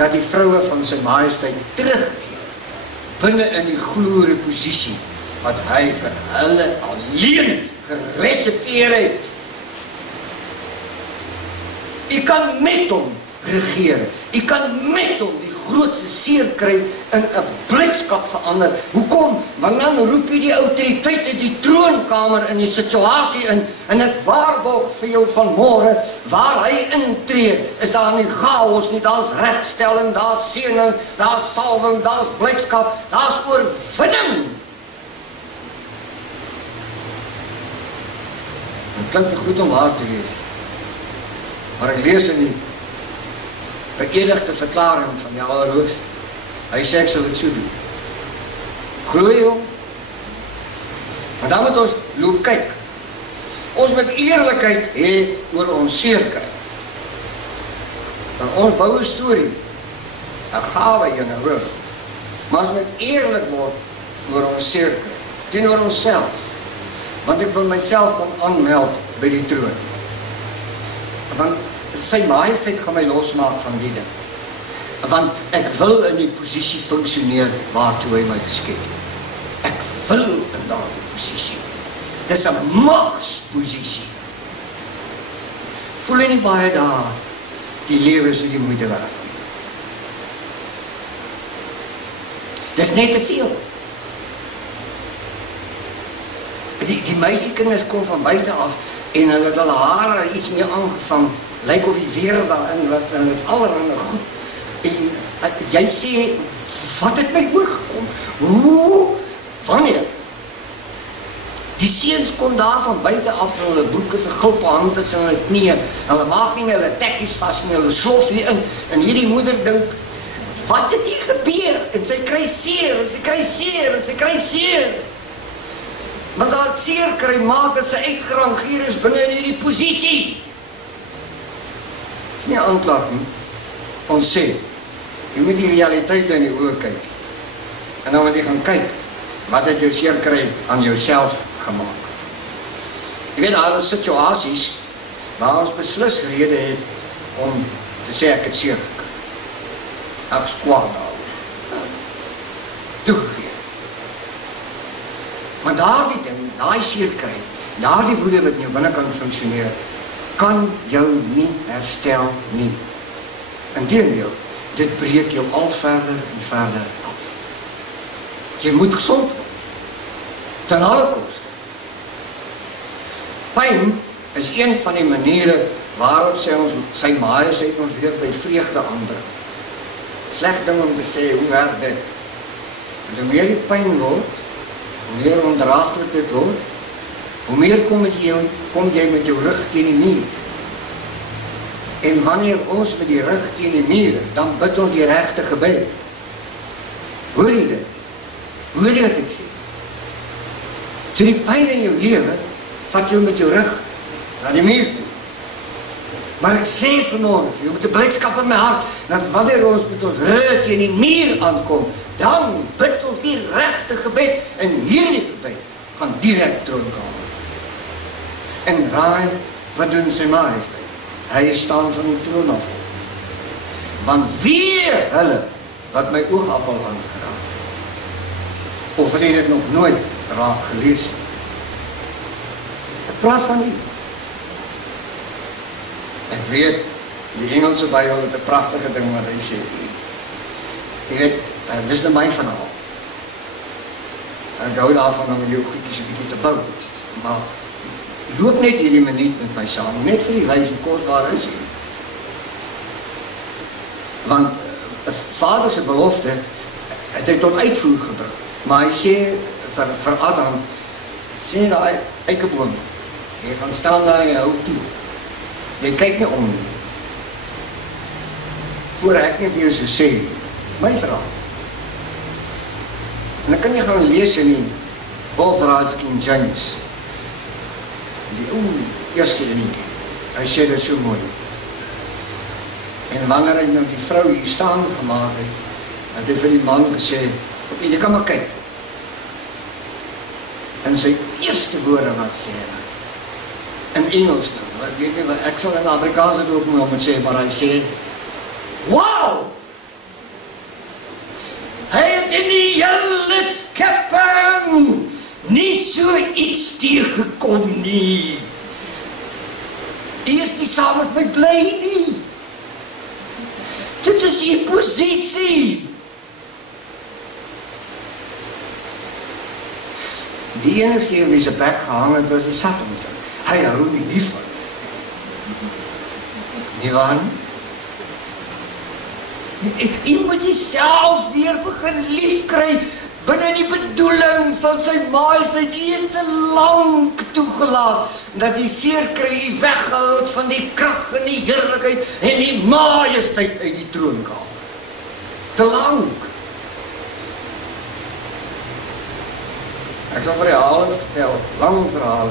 dat die vroue van sy majesteit terugkeer binne in die glorie posisie wat hy vir hulle alleen gereserveer het. U kan met hom regeer. U kan met hom die grootste seer kry in 'n blydskap verander. Hoekom? Want dan roep jy die autoriteit uit die troonkamer in die situasie in en ek waarborg vir jou vanmôre, waar hy intree, is daar nie chaos nie, daar's regstelling, daar's seëning, daar's salwing, daar's blydskap, daar's oorwinning. Het klink te goed om waar te wees. Maar ek lees in die beëdigde verklaring van die Allerhoogste. Hy sê ek sal dit so doen. Glo jy hom? Maar dan moet ons loop kyk. Ons moet eerlikheid hê oor ons seer kry. Want ons bou 'n storie, 'n gawe in 'n rug. Maar ons moet eerlik word oor ons seer kry, teenoor onsself. Want ek wil myself kan aanmeld by die troon. Want sy majesteit gaan my losmaak van die ding. Want ek wil in die posisie funksioneer waartoe hy my geskep het. Ek wil in daardie posisie wees. Dis 'n magsposisie. Voel jy nie baie daar, die lewe is nie die moeite werd nie. Dis net te veel. Die meisiekinders kom van buite af en hulle het hulle hare iets meer aangevang. Lyk of die weer daarin was, dan het allerhande goed. En jy sê, wat het my oorgekom? Hoe? Wanneer? Die seuns kom daar van buite af van hulle broeke se gulpe hand tussen hulle knieë. Hulle maak nie hulle tekkies vas nie, hulle slof hier in. En hierdie moeder dink, wat het hier gebeur? En sy kry seer, en sy kry seer, en sy kry seer. Want dat seer kry maak dat sy uitgerangeer is binne in hierdie posisie. Dis nie 'n aanklag nie. Ons sê, jy moet die realiteit in die oë kyk. En dan moet jy gaan kyk, wat het jou seer kry aan jouself gemaak. Jy weet, daar is situasies waar ons beslis rede het om te sê ek het seer gekry. Ek is kwaad daaroor. toegegee. Maar daardie ding, daai seer kry, daardie woede wat in jou binnekant funksioneer, kan jou nie herstel nie. Inteendeel, dit breek jou al verder en verder af. Jy moet gesond word. Ten alle koste. Pyn is een van die maniere waarop sy majesteit ons weer by vreugde aanbring. Sleg ding om te sê, hoe werk dit? En hoe meer die pyn word, hoe meer ondraaglik dit word, hoe meer kom jy met jou rug teen die muur. En wanneer ons met die rug teen die muur is, dan bid ons die regte gebed. Hoor jy dit? Hoor jy wat ek sê? So die pyn in jou lewe, vat jou met jou rug na die muur toe. Maar ek sê vanmorgen, jy moet die blydskap in my hart, dat wanneer ons met ons rug teen die muur aankom, dan bid ons die regte gebed, en hierdie gebed gaan direct troonkamer. En raai, wat doen sy majesteit? Hy staan van die troon af. Want wie hulle wat my oogappel aangeraak het, of het dit nog nooit raak gelees het. Ek praat van nie. Ek weet, die Engelse Bybel het 'n pragtige ding wat hy sê. Jy weet, dis nou my verhaal. Ek hou daarvan om jou goedjies 'n bietjie te bou, maar loop net hierdie minuut met my saam, net vir die wys hoe kosbaar is hier. Want Vader se belofte het hy tot uitvoer gebring. Maar hy sê vir Adam, sê daai eikeboom, jy gaan staan daar en jy hou toe. Jy kyk nie om nie. Voor ek nie vir jou so sê, my verhaal. En dan kan jy gaan lees in die Authorized King James, die eerste enetjie. Hy sê dit so mooi. En wanneer hy nou die vrou hier staan gemaak het hy vir die man gesê, "Oké, jy kan maar kyk." En sy eerste woorde wat sê hy, in Engels nou, ek weet nie wat, ek sal in Afrikaans het ook moet sê, maar hy sê, "Wow! Hy het in die hele skepping nie so iets teëgekom nie. Hy is nie saam met my bly nie. Dit is die posisie." Die enigste in wie sy bek gehang het, was die Satan se. Hy hou nie hiervan. Nie waar nie? Jy moet jouself weer begin lief kry binne die bedoeling van sy majesteit. Hy het te lank toegelaat dat die seer kry jy weggehou van die krag en die heerlikheid en die majesteit uit die troonkamer. Te lank. Ek sal verhale vertel, lang verhale.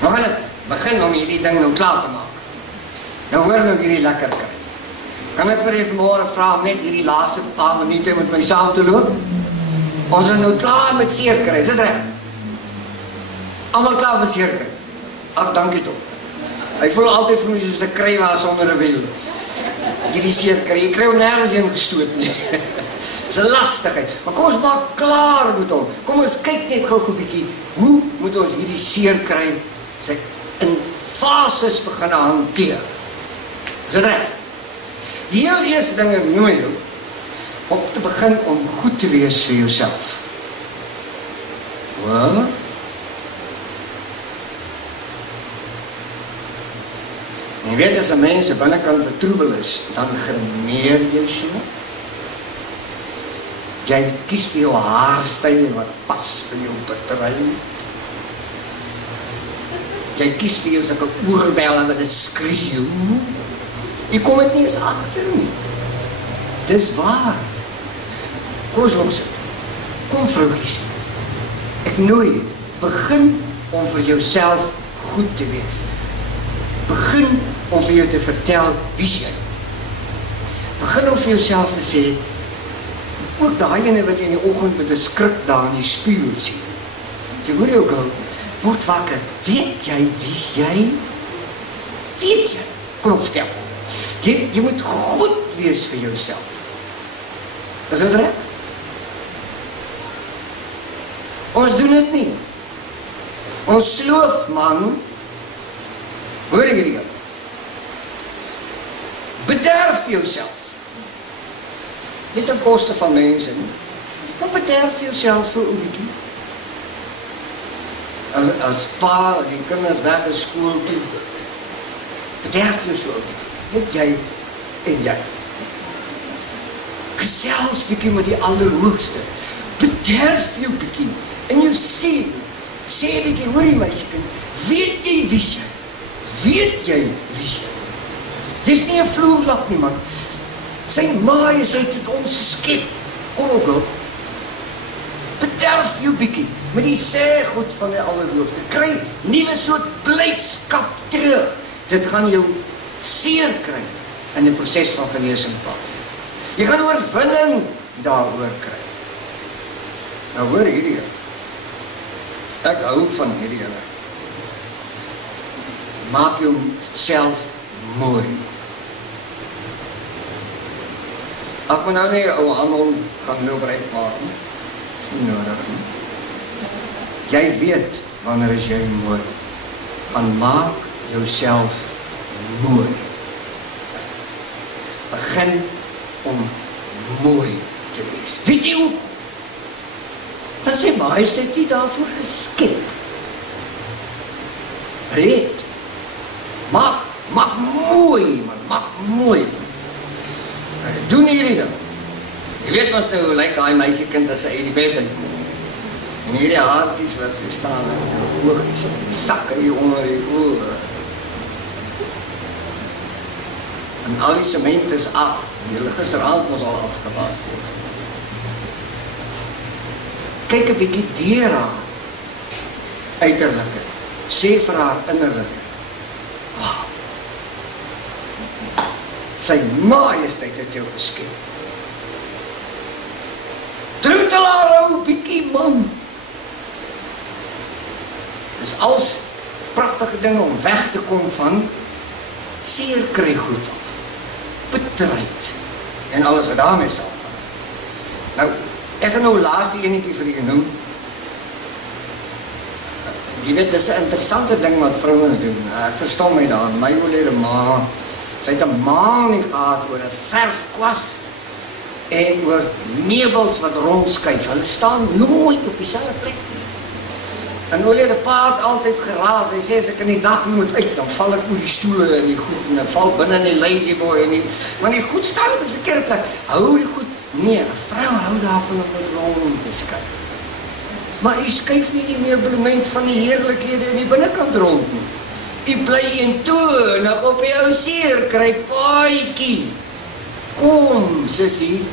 Nou gaan ek begin om hierdie ding nou klaar te maak. Nou hoor nou hierdie lekker kry. Kan ek vir jy vanmorgen vra om net hierdie laaste paar minute met my saam te loop? Ons is nou klaar met seer kry, is dit reg? Almal klaar met seer kry? Ag, dankie toch. Hy voel altyd vir my soos 'n krywa sonder 'n wiel. Hierdie seer kry, jy kry hom nergens heen gestoot nie. Dis 'n lastigheid. Maar kom ons maak klaar met hom. Kom ons kyk net gou 'n bietjie, hoe moet ons hierdie seer kry sy in fases begin hanteer? Is dit reg? Die heel eerste ding ek nooi jou, om te begin om goed te wees vir jouself. Wat? En jy weet, as 'n mens se binnekant vertroebel is, dan grimeer jy so. Jy kies vir jou haarstyl wat pas by jou battery. Jy kies vir jou sulke oorbelle wat dit skreeu. Jy kom het nie eens agter nie. Dis waar. Kom ons los het. Kom vroukies. Ek nooi jy, begin om vir jouself goed te wees. Begin om vir jou te vertel wie jy. Begin om vir jouself te sê, ook daai ene wat jy in die oggend met 'n skrik daar in die spieël sien. Jy hoor jou gou, word wakker. Weet jy wie's jy? Weet jy? Kom vertel. Jy moet goed wees vir jouself. Is dit reg? Ons doen dit nie. Ons sloof, man. Hoor ek hierdie? Bederf jouself. Nie ten koste van mense nie. Maar bederf jouself so 'n bietjie. As pa, die kinders weg in skool toe, bederf jou so 'n bietjie. Net jy en jy. Gesels bietjie met die Allerhoogste. Bederf jou bietjie in jou siel. Sê bietjie, hoor jy meisiekind, weet jy wie jy? Weet jy wie jy? Dis nie 'n vloerlap nie, man. Sy majesteit het ons geskep. Kom op, bederf jou bietjie met die sê goed van die Allerhoogste. Kry nuwe soort blydskap terug. Dit gaan jou seer kry in die proses van genesing pas. Jy gaan oorwinning daaroor kry. Nou hoor hierdie. Ek hou van hierdie ene. Maak jouself mooi. Ek moet nou nie 'n ou handel gaan loop uitmaak nie. Dis nie nodig nie. Jy weet wanneer is jy mooi. Gaan maak jouself mooi. Begin om mooi te wees. Weet jy hoe? Dat sy majesteit nie daarvoor geskep. Red. Maak mooi, man. Maak mooi. Doen hierdie ding. Jy weet wat nou lyk daai meisiekind as sy uit die bed uitkom. En hierdie haartjies wat so staan in jou oogies, sakke hier onder die oë. En al die sement is af. Die gisterand was al afgewas. Kyk 'n bietjie deur haar uiterlike. Sê vir haar innerlike. Oh, sy majesteit het jou geskep. Troetel haar ou bietjie, man. Dis als pragtige dinge om weg te kom van seer kry goed af. Bitterheid en alles wat daarmee saamgaan. Nou, ek gaan nou laaste enetjie vir julle noem. Jy weet, dis 'n interessante ding wat vrouens doen. Ek verstaan my daarin. My oulede ma, sy het 'n maand nie gehad oor 'n verfkwas en oor meubels wat rondskuif. Hulle staan nooit op dieselfde plek nie. En oulede pa het altyd geraas. Hy sê as ek in die dag moet uit, dan val ek oor die stoele en die goed en ek val binne in die lazy boy en die, want die goed staan op 'n verkeerde plek. Hou die goed. Nee, 'n vrou hou daarvan om met rond te skuif. Maar jy skuif nie die meublement van die heerlikhede in die binnekant rond nie. Jy bly eentonig op die ou seer kry paadjie. Kom, sissies.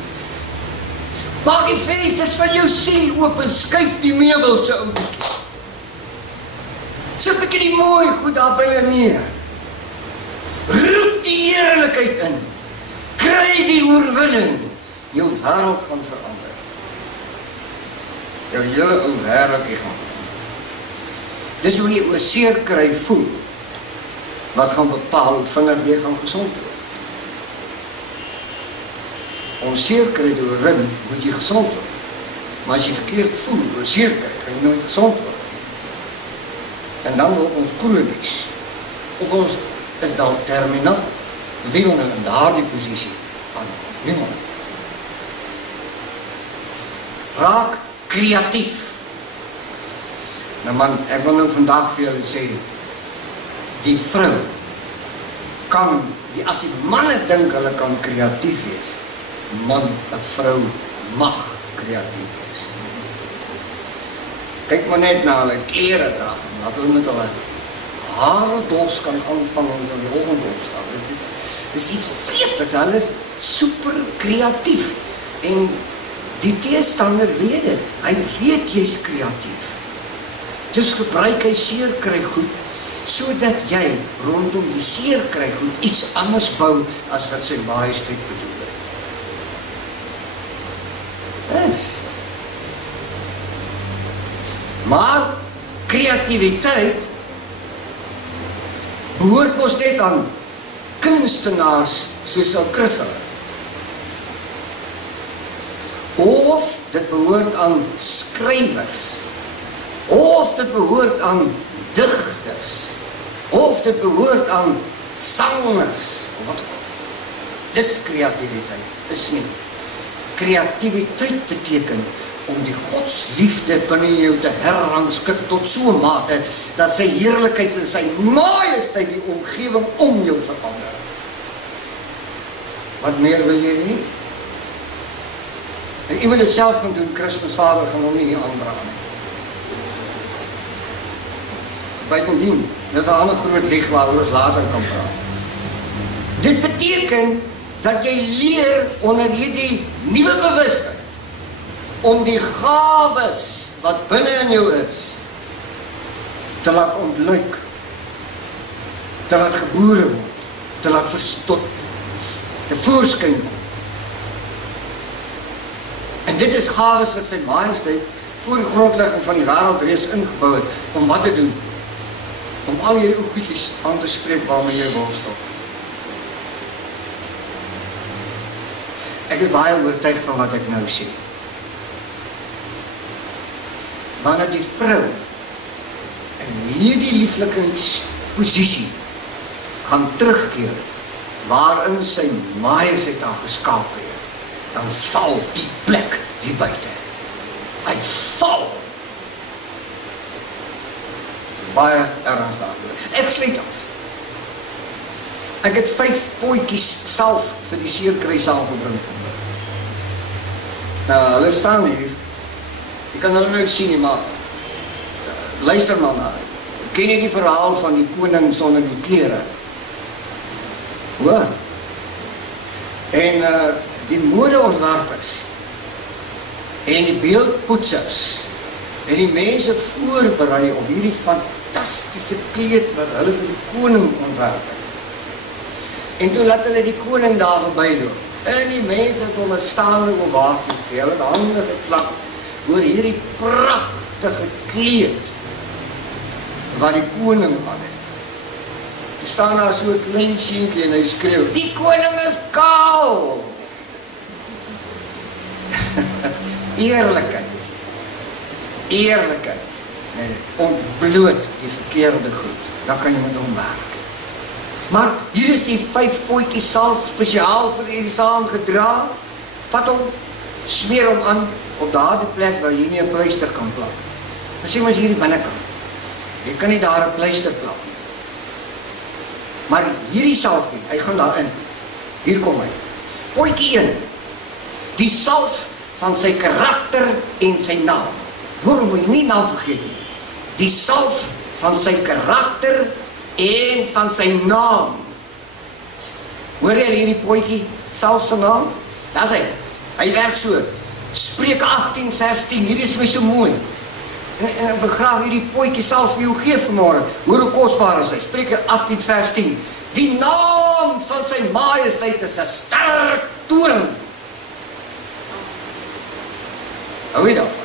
Maak die vensters van jou siel oop en skuif die meubels so ou bietjie. Sit bietjie die mooi goed daar binne neer. Roep die heerlikheid in. Kry die oorwinning. Jou wêreld gaan verander. Jou hele ou wêreld gaan verander. Dis hoe jy oor seer kry voel, wat gaan bepaal hoe vinnig jy gaan gesond word. Om seer kry te oorwin, moet jy gesond word. Maar as jy verkeerd voel oor seer kry, gaan jy nooit gesond word. En dan word ons kronies. Of ons is dan terminaal. Wie wil nou in daardie posisie aan? Niemand. Raak kreatief. Nou man, ek wil nou vandag vir julle sê, die vrou kan, as die manne dink hulle kan kreatief wees, man, 'n vrou mag kreatief wees. Kyk maar net na hulle klere dra, dat hulle met hulle hare dos kan aanvang en die oggend staan. Dit is iets vreesliks, hulle is super kreatief. En die teestander weet dit. Hy weet jy's kreatief. Dus gebruik hy seer kry goed, sodat jy rondom die seer kry goed iets anders bou as wat sy majesteit bedoel het. Dis. Maar kreatiwiteit behoort ons net aan kunstenaars soos ou Christel. Of dit behoort aan skrywers of dit behoort aan digters, of dit behoort aan sangers, of wat ook al. Dis kreatiwiteit, is nie. Kreatiwiteit beteken om die godsliefde binne jou te herrangskik tot so 'n mate, dat sy heerlikheid en sy majesteit die omgewing om jou verander. Wat meer wil jy hê? En iemand het self gaan doen, Christusvader gaan hom nie hier aandra nie. Buitendien, dit is 'n ander groot lieg waaroor ons later kan praat. Dit beteken dat jy leer onder hierdie nuwe bewustheid om die gawes wat binne in jou is te laat ontluik, te laat gebore word, te laat verstot, te voorskyn kom. En dit is gawes wat sy majesteit voor die grondlegging van die wêreld reeds ingebou het, om wat te doen? Om al hierdie goedjies aan te spreek waarmee jy worstel. Ek is baie oortuig van wat ek nou sê. Wanneer die vrou in hierdie lieflikheidsposisie gaan terugkeer, waarin sy majesteit haar geskaap het, dan val die plek hier buite. Hy val. Baie ernstig daaroor. Ek sluit af. Ek het 5 potjies salf vir die seerkry saamgebring. Nou, hulle staan hier. Jy kan hulle nou sien nie, maar luister maar na. Ken jy die verhaal van die koning sonder die klere? Hoor. En die modeontwerpers en die beeldpoetsers en die mense voorberei op hierdie fantastiese kleed wat hulle vir die koning ontwerp het. En toe laat hulle die koning daar verbyloop. En die mense het hom 'n staande ovasie gegee, hulle het hande geklap oor hierdie pragtige kleed wat die koning aan het. Toe staan daar so 'n klein seentjie en hy skreeu, die koning is kaal! Eerlikheid. Eerlikheid. Nee, ontbloot die verkeerde goed. Dan kan jy met hom werk. Maar hier is die 5 potjies salf spesiaal vir die saamgedra. Vat hom, smeer hom aan op daardie plek waar jy nie 'n pleister kan plak. Dan sê ons hierdie binnekant. Jy kan nie daar 'n pleister plak. Maar hierdie salfie, hy gaan daarin. Hier kom hy. Potjie 1. Die salf van sy karakter en sy naam. Hoor, moet jy nie naam vergeet nie. Die salf van sy karakter en van sy naam. Hoor jy hierdie potjie salf se naam? Daar sê hy werk so. Spreuke 18 vers 10. Hierdie is my so mooi. En ek wil graag hierdie potjie salf vir jou gee vanmôre. Hoor hoe kosbaar is hy. Spreuke 18 vers 10. Die naam van sy majesteit is 'n sterk toren. Hou jy daarvan?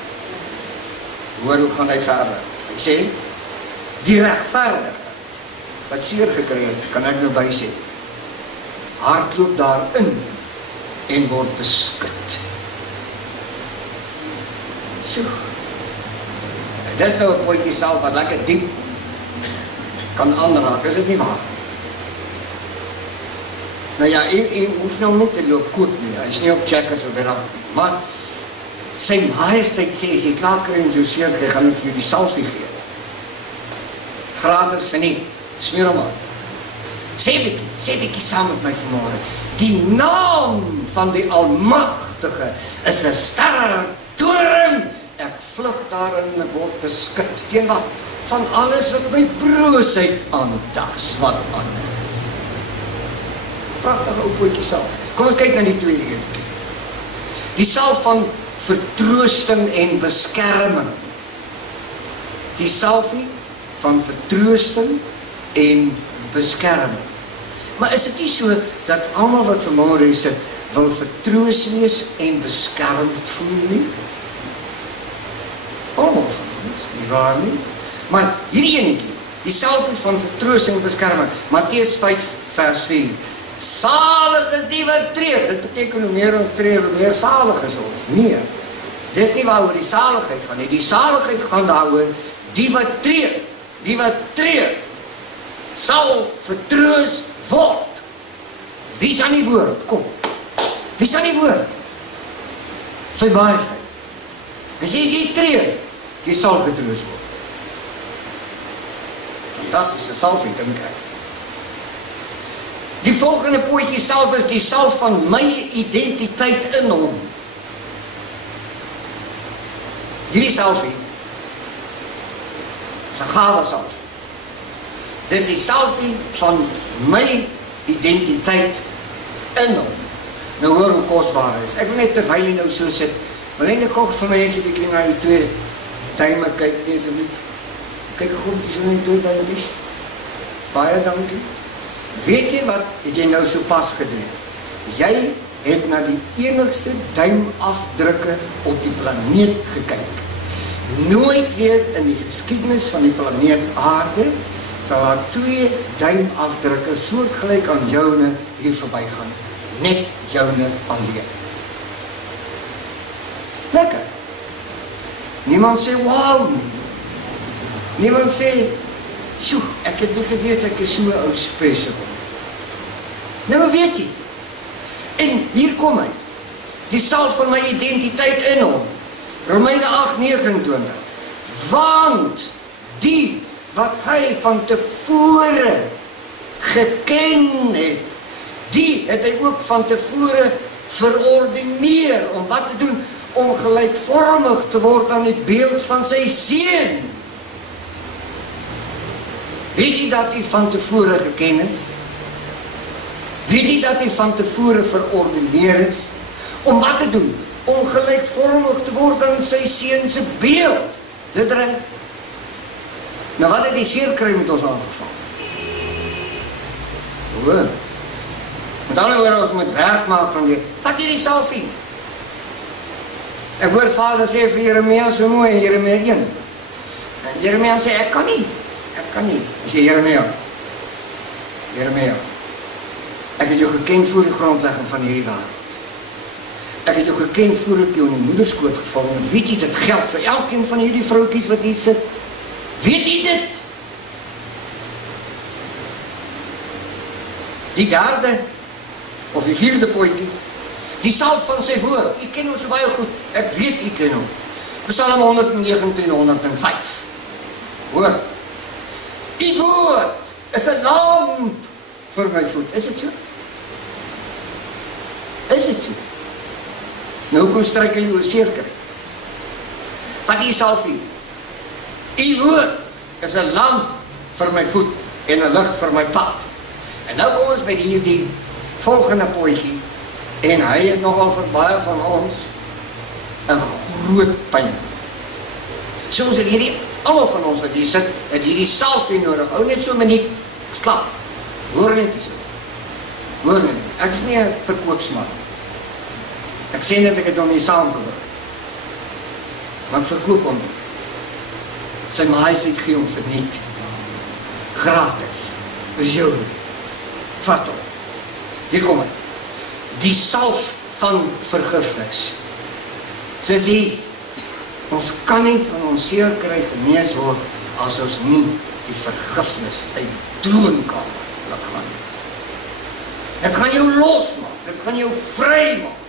Hoor hoe gaan hy verder? Hy sê, die regverdige wat seer gekry het, kan ek nou by sê, hardloop daarin en word beskut. So. Dis nou 'n potjie salf wat lekker diep kan aanraak, is dit nie waar? Nou ja, jy hoef nou nie te loop koop nie, hy is nie op Checkers of Beraad nie, maar sy majesteit sê, as jy klaar kry en jou seer kry, gaan hy vir jou die salfie gee. Gratis verniet, smeer hom aan. Sê bietjie saam met my vanmôre. Die naam van die Almagtige is 'n sterk toren. Ek vlug daarin en word beskut. Teen wat? Van alles wat my broosheid aantas, wat anders. Pragtige ou potjie salf. Kom ons kyk na die tweede een. Die salf van vertroosting en beskerming. Die salfie van vertroosting en beskerming. Maar is dit nie so dat almal wat vanmôre sit wil vertroos wees en beskermd voel nie? Almal van ons, nie waar nie? Maar hierdie enetjie, die salfie van vertroosting en beskerming, Matteus 5 vers 4. Salig is die wat treur. Dit beteken hoe meer ons treur, hoe meer salig is ons. Nee, dis nie waaroor die saligheid gaan nie. Die saligheid gaan daaroor die wat tree, sal vertroos word. Wie is aan die woord? Kom. Wie is aan die woord? Sy majesteit. As jy tree, jy sal vertroos word. Fantastische salvie, dink ek. Die volgende pootjie salf is die salf van my identiteit in hom. Hierdie salvie is 'n gawe salvie. Dis die salvie van my identiteit in hom. Nou hoor hoe kosbaar is. Ek wil net terwyl jy nou so sit, wil net gou vir my net so 'n bietjie na die twee duime kyk, asseblief. Kyk gou so na die twee duimetjies. Baie dankie. Weet jy wat het jy nou so pas gedoen? Jy het na die enigste duimafdrukke op die planeet gekyk. Nooit weer in die geskiedenis van die planeet aarde sal daar twee duimafdrukke soortgelyk aan joune hier verby gaan. Net joune alleen. Lekker. Niemand sê wow nie. Niemand sê, "Sjoe, ek het nie geweet ek is so ou special." Nou weet jy. En hier kom hy. Die salf van my identiteit in hom. Romeine 8:29. Want die wat hy van tevore geken het, die het hy ook van tevore verordineer. Om wat te doen? Om gelykvormig te word aan die beeld van sy seun. Weet jy dat hy van tevore geken is? Weet jy dat hy van tevore verordineer is? Om wat te doen? Om gelykvormig te word aan sy seun se beeld. Dit reg. Nou wat het die seer kry met ons aangevang? Hoor. Met ander woorde, ons moet werk maak van die, vat jy die salvie. Ek hoor Vader sê vir Jeremia so mooi in Jeremia 1. En Jeremia sê, ek kan nie. Ek sê Jeremia, ek het jou geken voor die grondlegging van hierdie wêreld. Ek het jou geken voor ek jou in die moederskoot geval het. Weet jy, dit geld vir elkeen van hierdie vroukies wat hier sit. Weet jy dit? Die derde, of die vierde pootjie, die salf van sy woord. Ek ken hom so baie goed. Ek weet ek ken hom. Psalm 119:105. Hoor. Die woord is 'n lamp vir my voet. Is dit so? Is dit so? Nou kom struikel jy oor seer kry. Wat die salvie? Die woord is 'n lamp vir my voet en 'n lig vir my pad. En nou kom ons by hierdie volgende pootjie. En hy is nogal vir baie van ons 'n groot pyn. Soos het hierdie, almal van ons wat hier sit, het hierdie salvie nodig. Hou net so 'n minuut, slaap. Hoor net so. Hoor net. Ek is nie 'n verkoopsman. Ek sê net ek het hom nie saamgebring. Maar ek verkoop hom. Sy majesteit gee hom verniet. Gratis. Dis jou. Vat hom. Hier kom hy. Die salf van vergifnis. Sissie, ons kan nie van ons seer kry genees word as ons nie die vergifnis uit die troonkamer laat gaan. Dit gaan jou losmaak, dit gaan jou vry maak.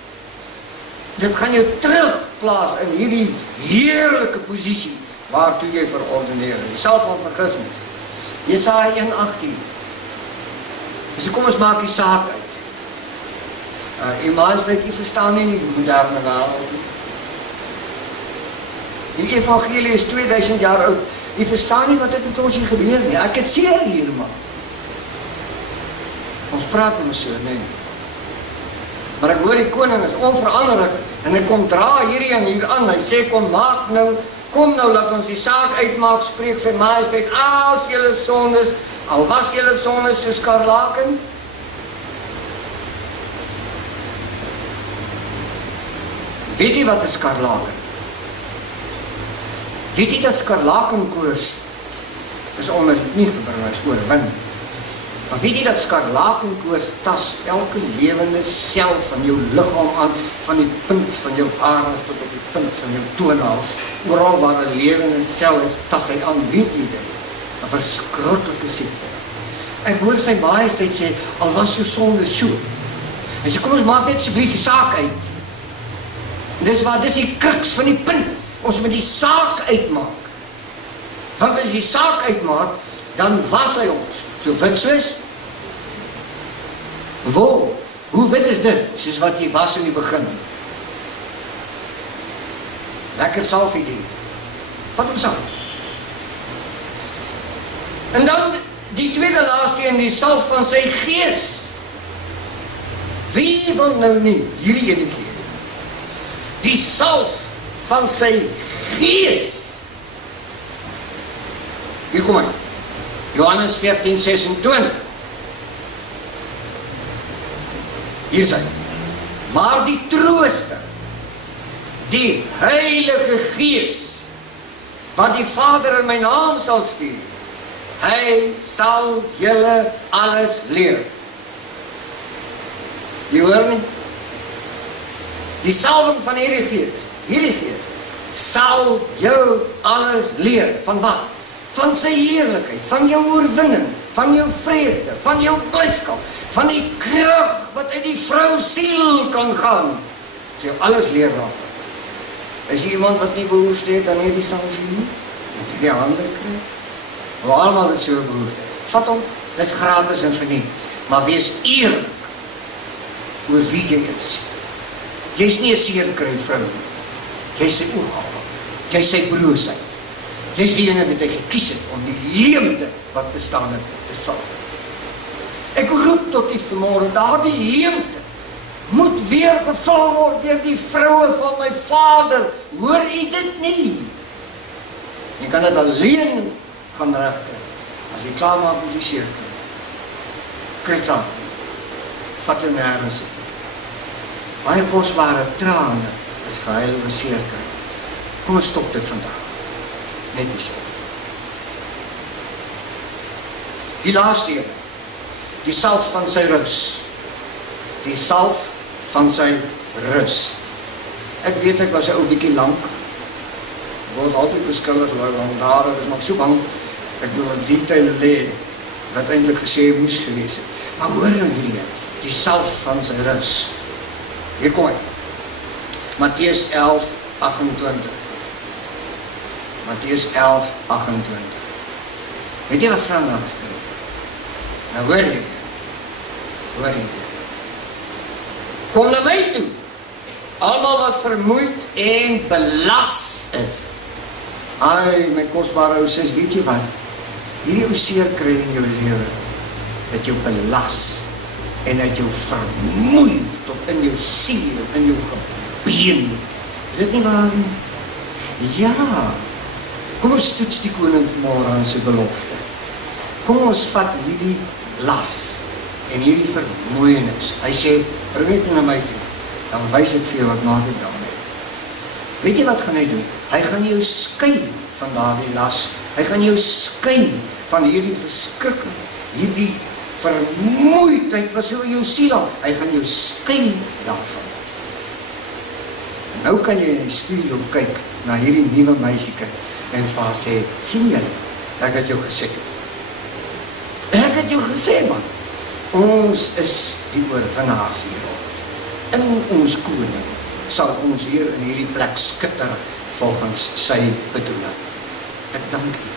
Dit gaan jou terugplaas in hierdie heerlike posisie waartoe jy verordineer is. Die salf van vergifnis. Jesaja 1:18. Dus kom ons maak die saak uit. Die majesteit, jy verstaan nie die moderne wêreld nie. Die evangelie is 2000 jaar oud. Jy verstaan nie wat het met ons hier gebeur nie. Ek het seer hier, man. Ons praat met so, nee. Maar ek hoor die koning is onveranderlik en hy kom dra hierdie en hier aan. Hy sê, kom nou, laat ons die saak uitmaak, spreek sy majesteit, as julle sondes, al was julle sondes soos skarlaken. Weet jy wat is skarlaken? Weet jy dat skarlakenkoors is onder die knie gebring, is oorwin. Maar weet jy dat skarlakenkoors tas elke lewende sel van jou liggaam aan, van die punt van jou hare tot op die punt van jou toenails, oral waar 'n lewende sel is, tas hy aan, weet jy dit? 'n verskriklike siekte. Ek hoor sy majesteit sê, al was jou sonde so. En sê, kom ons maak net asseblief die saak uit. Dis die kruks van die punt. Ons moet die saak uitmaak. Want as die saak uitmaak, dan was hy ons. So wit soos? Wol. Hoe wit is dit? Soos wat jy was in die begin. Lekker salf idee. Vat hom saam. En dan die tweede laaste een, die salf van sy gees. Wie wil nou nie hierdie ene keer? Die salf van sy gees. Hier kom hy. Johannes 14:26. Hier sê hy. Maar die trooster, die Heilige Gees, wat die Vader in my naam sal stuur, hy sal julle alles leer. Jy hoor nie? Die salwing van hierdie Gees, sal jou alles leer. Van wat? Van sy heerlikheid, van jou oorwinning, van jou vrede, van jou blydskap, van die krag wat uit die vrou siel kan gaan. Sy alles leer daarvan. Is iemand wat nie behoefte het aan hierdie salwing nie? En hierdie hande kry? Maar allemaal het so behoefte. Vat hom, dis gratis en verniet. Maar wees eerlik oor wie jy is. Jy is nie 'n seerkry vrou nie. Jy is sy oogapel. Jy is sy broosheid. Jy is die ene wat hy gekies het om die leemte wat bestaan het te vul. Ek roep tot u vanmôre, daardie leemte moet weer gevul word deur die vroue van my Vader. Hoor u dit nie? Jy kan dit alleen gaan regkry as jy klaar maak met die seerkry. Kry klaar. Vat jou nergens op. Baie kosbare trane is gehuil oor seerkry. Kom ons stop dit vandag. Net die so. Die laaste een. Die salf van sy rus. Die salf van sy rus. Ek weet ek was 'n ou bietjie lank. Word altyd beskuldig want daar is nog so bang ek wil die detail lê wat eintlik gesê moes gewees het. Maar hoor nou hierdie, die salf van sy rus. Hier kom hy. Matteus 11:28. Matteus 11:28. Weet jy wat staan daar geskryf? Nou hoor jy. Hoor jy. Kom na my toe. Almal wat vermoeid en belas is. Ai, my kosbare ou sis, weet jy wat? Hierdie ou seer kry in jou lewe, dat jou belas en dat jou vermoei tot in jou siel, in jou gebeen. Is dit nie waar nie? Ja. Kom ons toets die koning vanmôre aan sy belofte. Kom ons vat hierdie las en hierdie vermoeienis. Hy sê, bring dit na my toe. Dan wys ek vir jou wat maak ek daarmee. Weet jy wat gaan hy doen? Hy gaan jou skei van daardie las. Hy gaan jou skei van hierdie verskrikking, hierdie vermoeidheid wat so in jou siel hang. Hy gaan jou skei daarvan. En nou kan jy in die spieël kyk na hierdie nuwe meisieke en vir haar sê, sien jy, ek het jou gesê. Ek het jou gesê, man. Ons is die oorwinnaars hierop. In ons koning sal ons weer in hierdie plek skitter volgens sy bedoeling. Ek dank u.